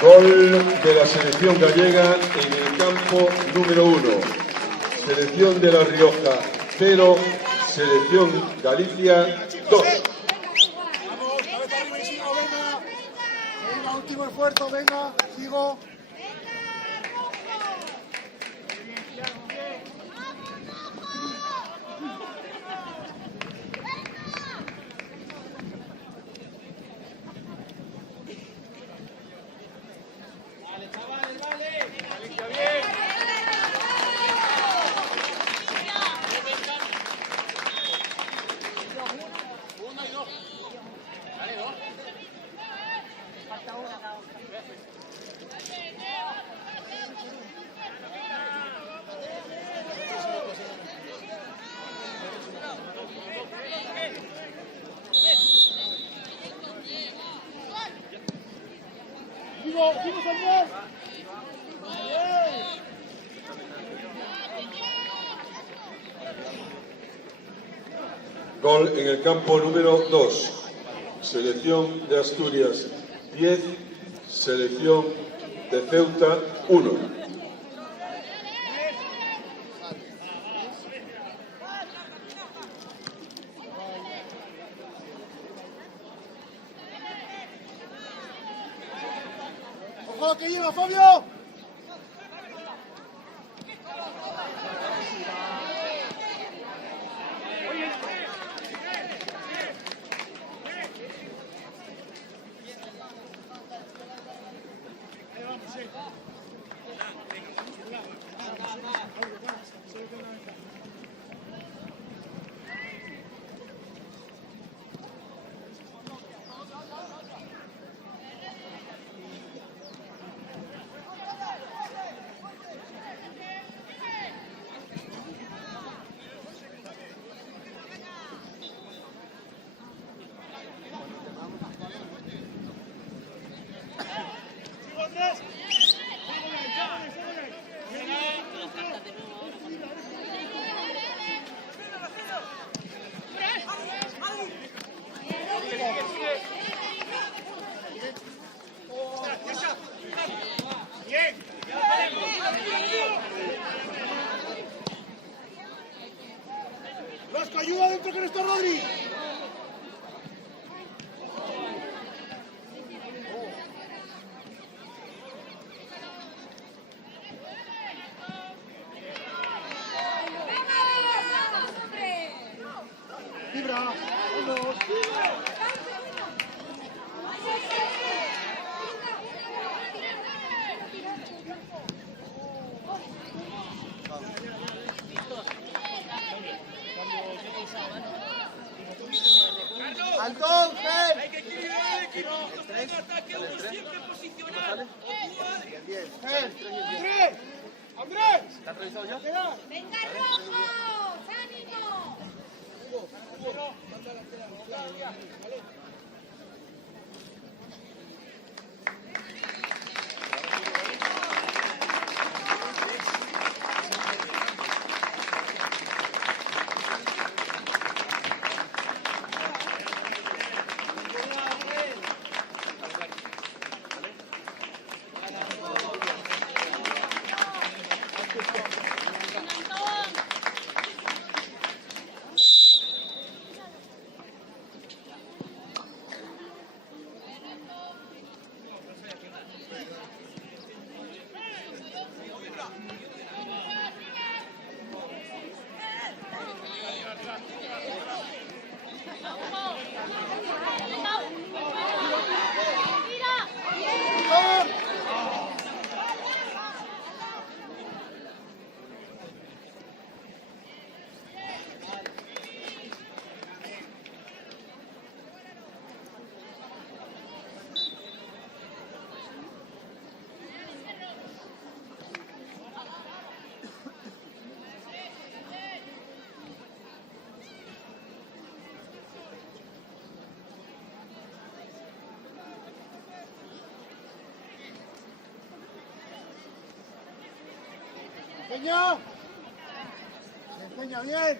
Gol de la selección gallega en el campo número 1. Selección de La Rioja 0, Selección Galicia 2. Vamos, cabeza arriba y sigo, venga. Venga, último esfuerzo, venga, sigo. Sigo, señor. Gol en el campo número 2. Selección de Asturias 10, Selección de Ceuta 1. ¡Ojo que lleva, Fabio! Vasco, ayuda dentro que no está Rodri. Vibra, vamos. ¡Alto, Gel! Hay que equilibrar el equipo. En ataque uno siempre posicional. Bien, Gel. ¡Andrés! ¡Andrés! ¿Está revisado ya? ¡Venga, rojos! ¡Ánimo! Peña. Peña, bien.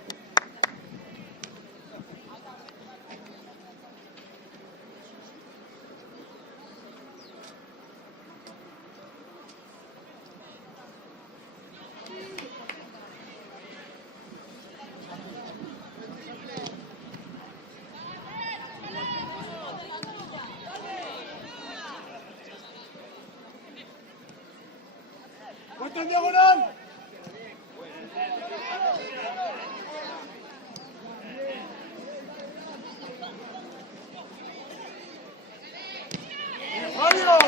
¡Puerta en diagonal! ¡Válido!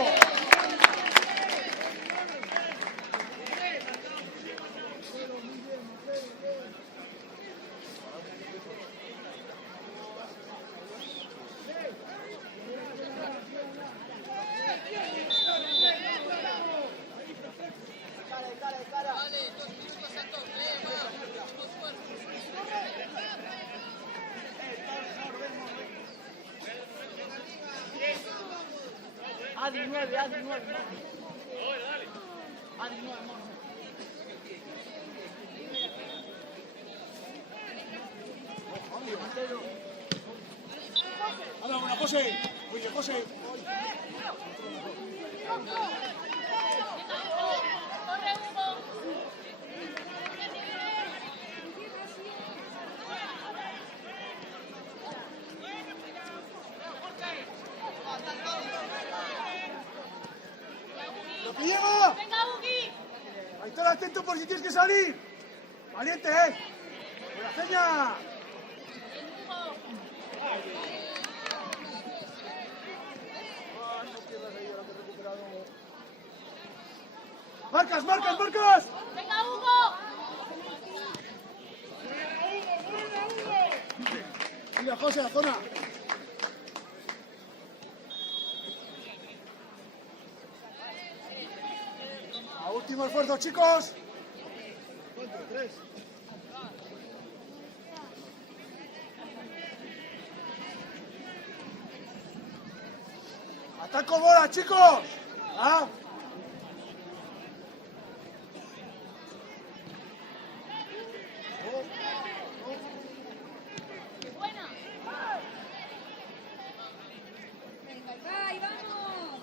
Adi 9, Adi 9. Adi 9, ¡Anda, buena, José! ¡Muy bien, José! ¡Corre, Hugo! ¡Lo que lleva! ¡Venga, Hugi! Ahí está, atento por si tienes que salir. ¡Valiente, eh! ¡Buena seña! ¡Marcas, marcas, marcas! ¡Venga, Hugo! Mira, José, la zona. A último esfuerzo, chicos. ¿Cuánto? 3. ¡Ataco bola, chicos! ¡Ah! ¡Buena! ¡Venga, ahí vamos!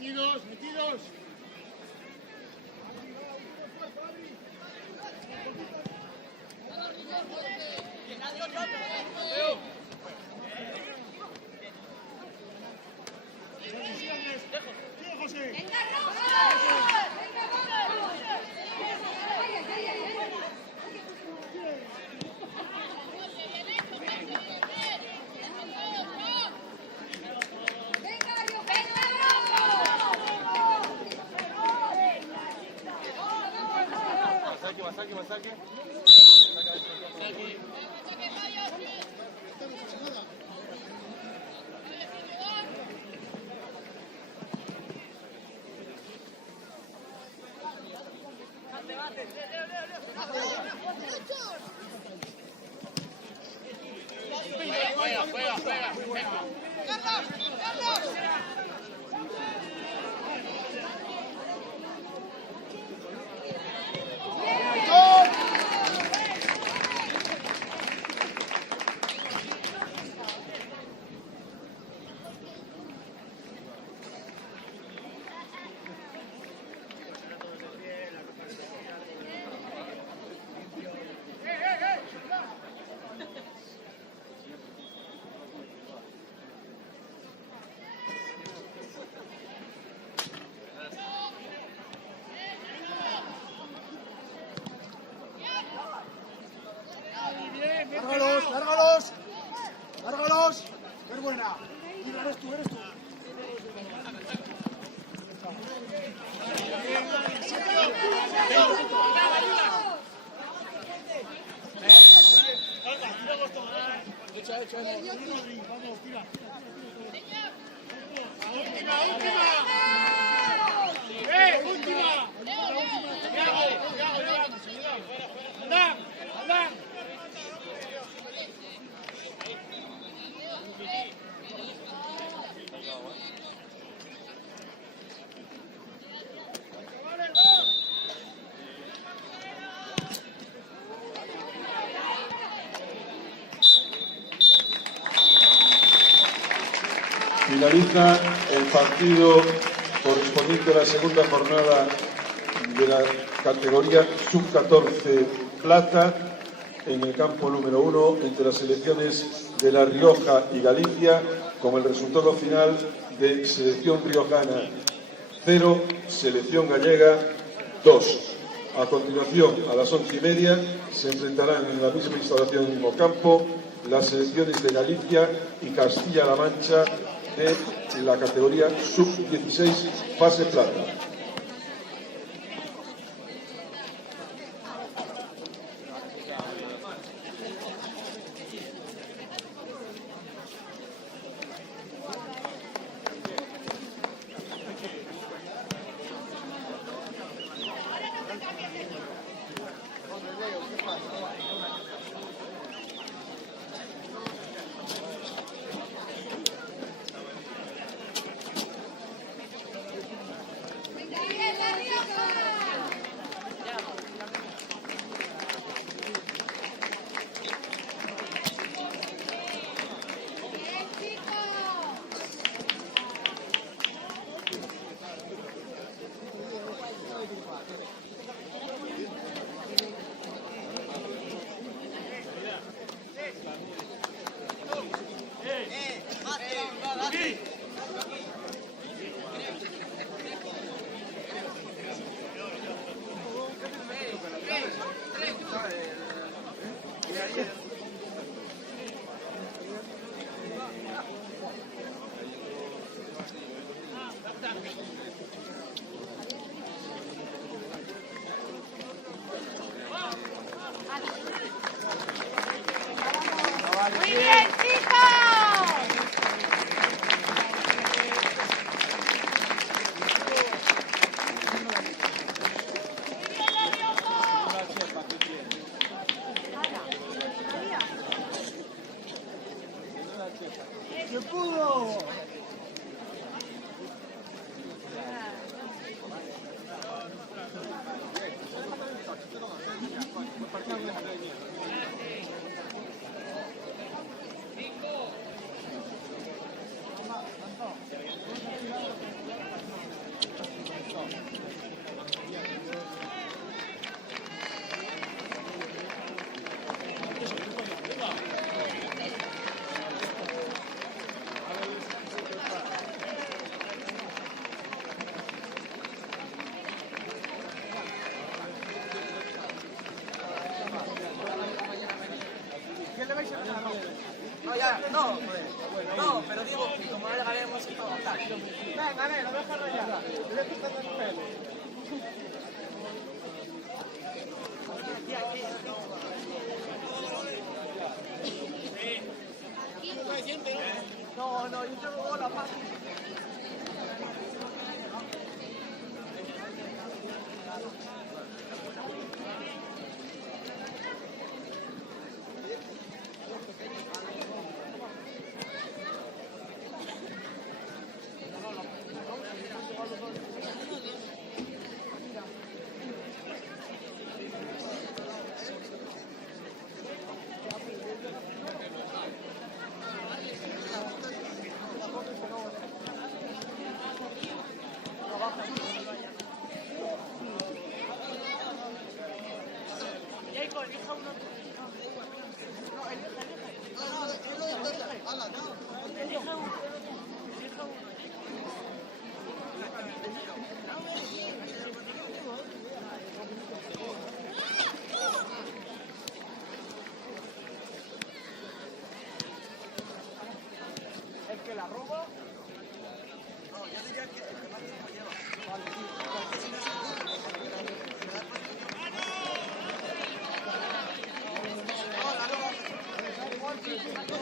¡Metidos, metidos! ¡Sigue, José! ¡Venga, Roja! ¡Venga, vamos! ¡Ay, ay, ay, ay! ¡Venga, Río! ¡Venga, Masaki, Masaki. Vamos, tira. ¡Última! ¡Última! ¡Anda! Finaliza el partido correspondiente a la segunda jornada de la categoría sub-14 plata en el campo número 1 entre las selecciones de La Rioja y Galicia, con el resultado final de selección riojana 0, selección gallega 2. A continuación, a las 11:30, se enfrentarán en la misma instalación, en el mismo campo, las selecciones de Galicia y Castilla-La Mancha de la categoría sub-16 fase plata. ¡Muy bien, chicos! ¡Se pudo! No, ya, no, pero digo que como ahora ganemos que todo tal. Venga, déjalo ya. Le estoy quitando el pelo. No, yo tengo la paz. ¿El que la roba? No, yo diría que el que más tiempo lleva. Vale, sí. Porque si no se... ¡Hola, no!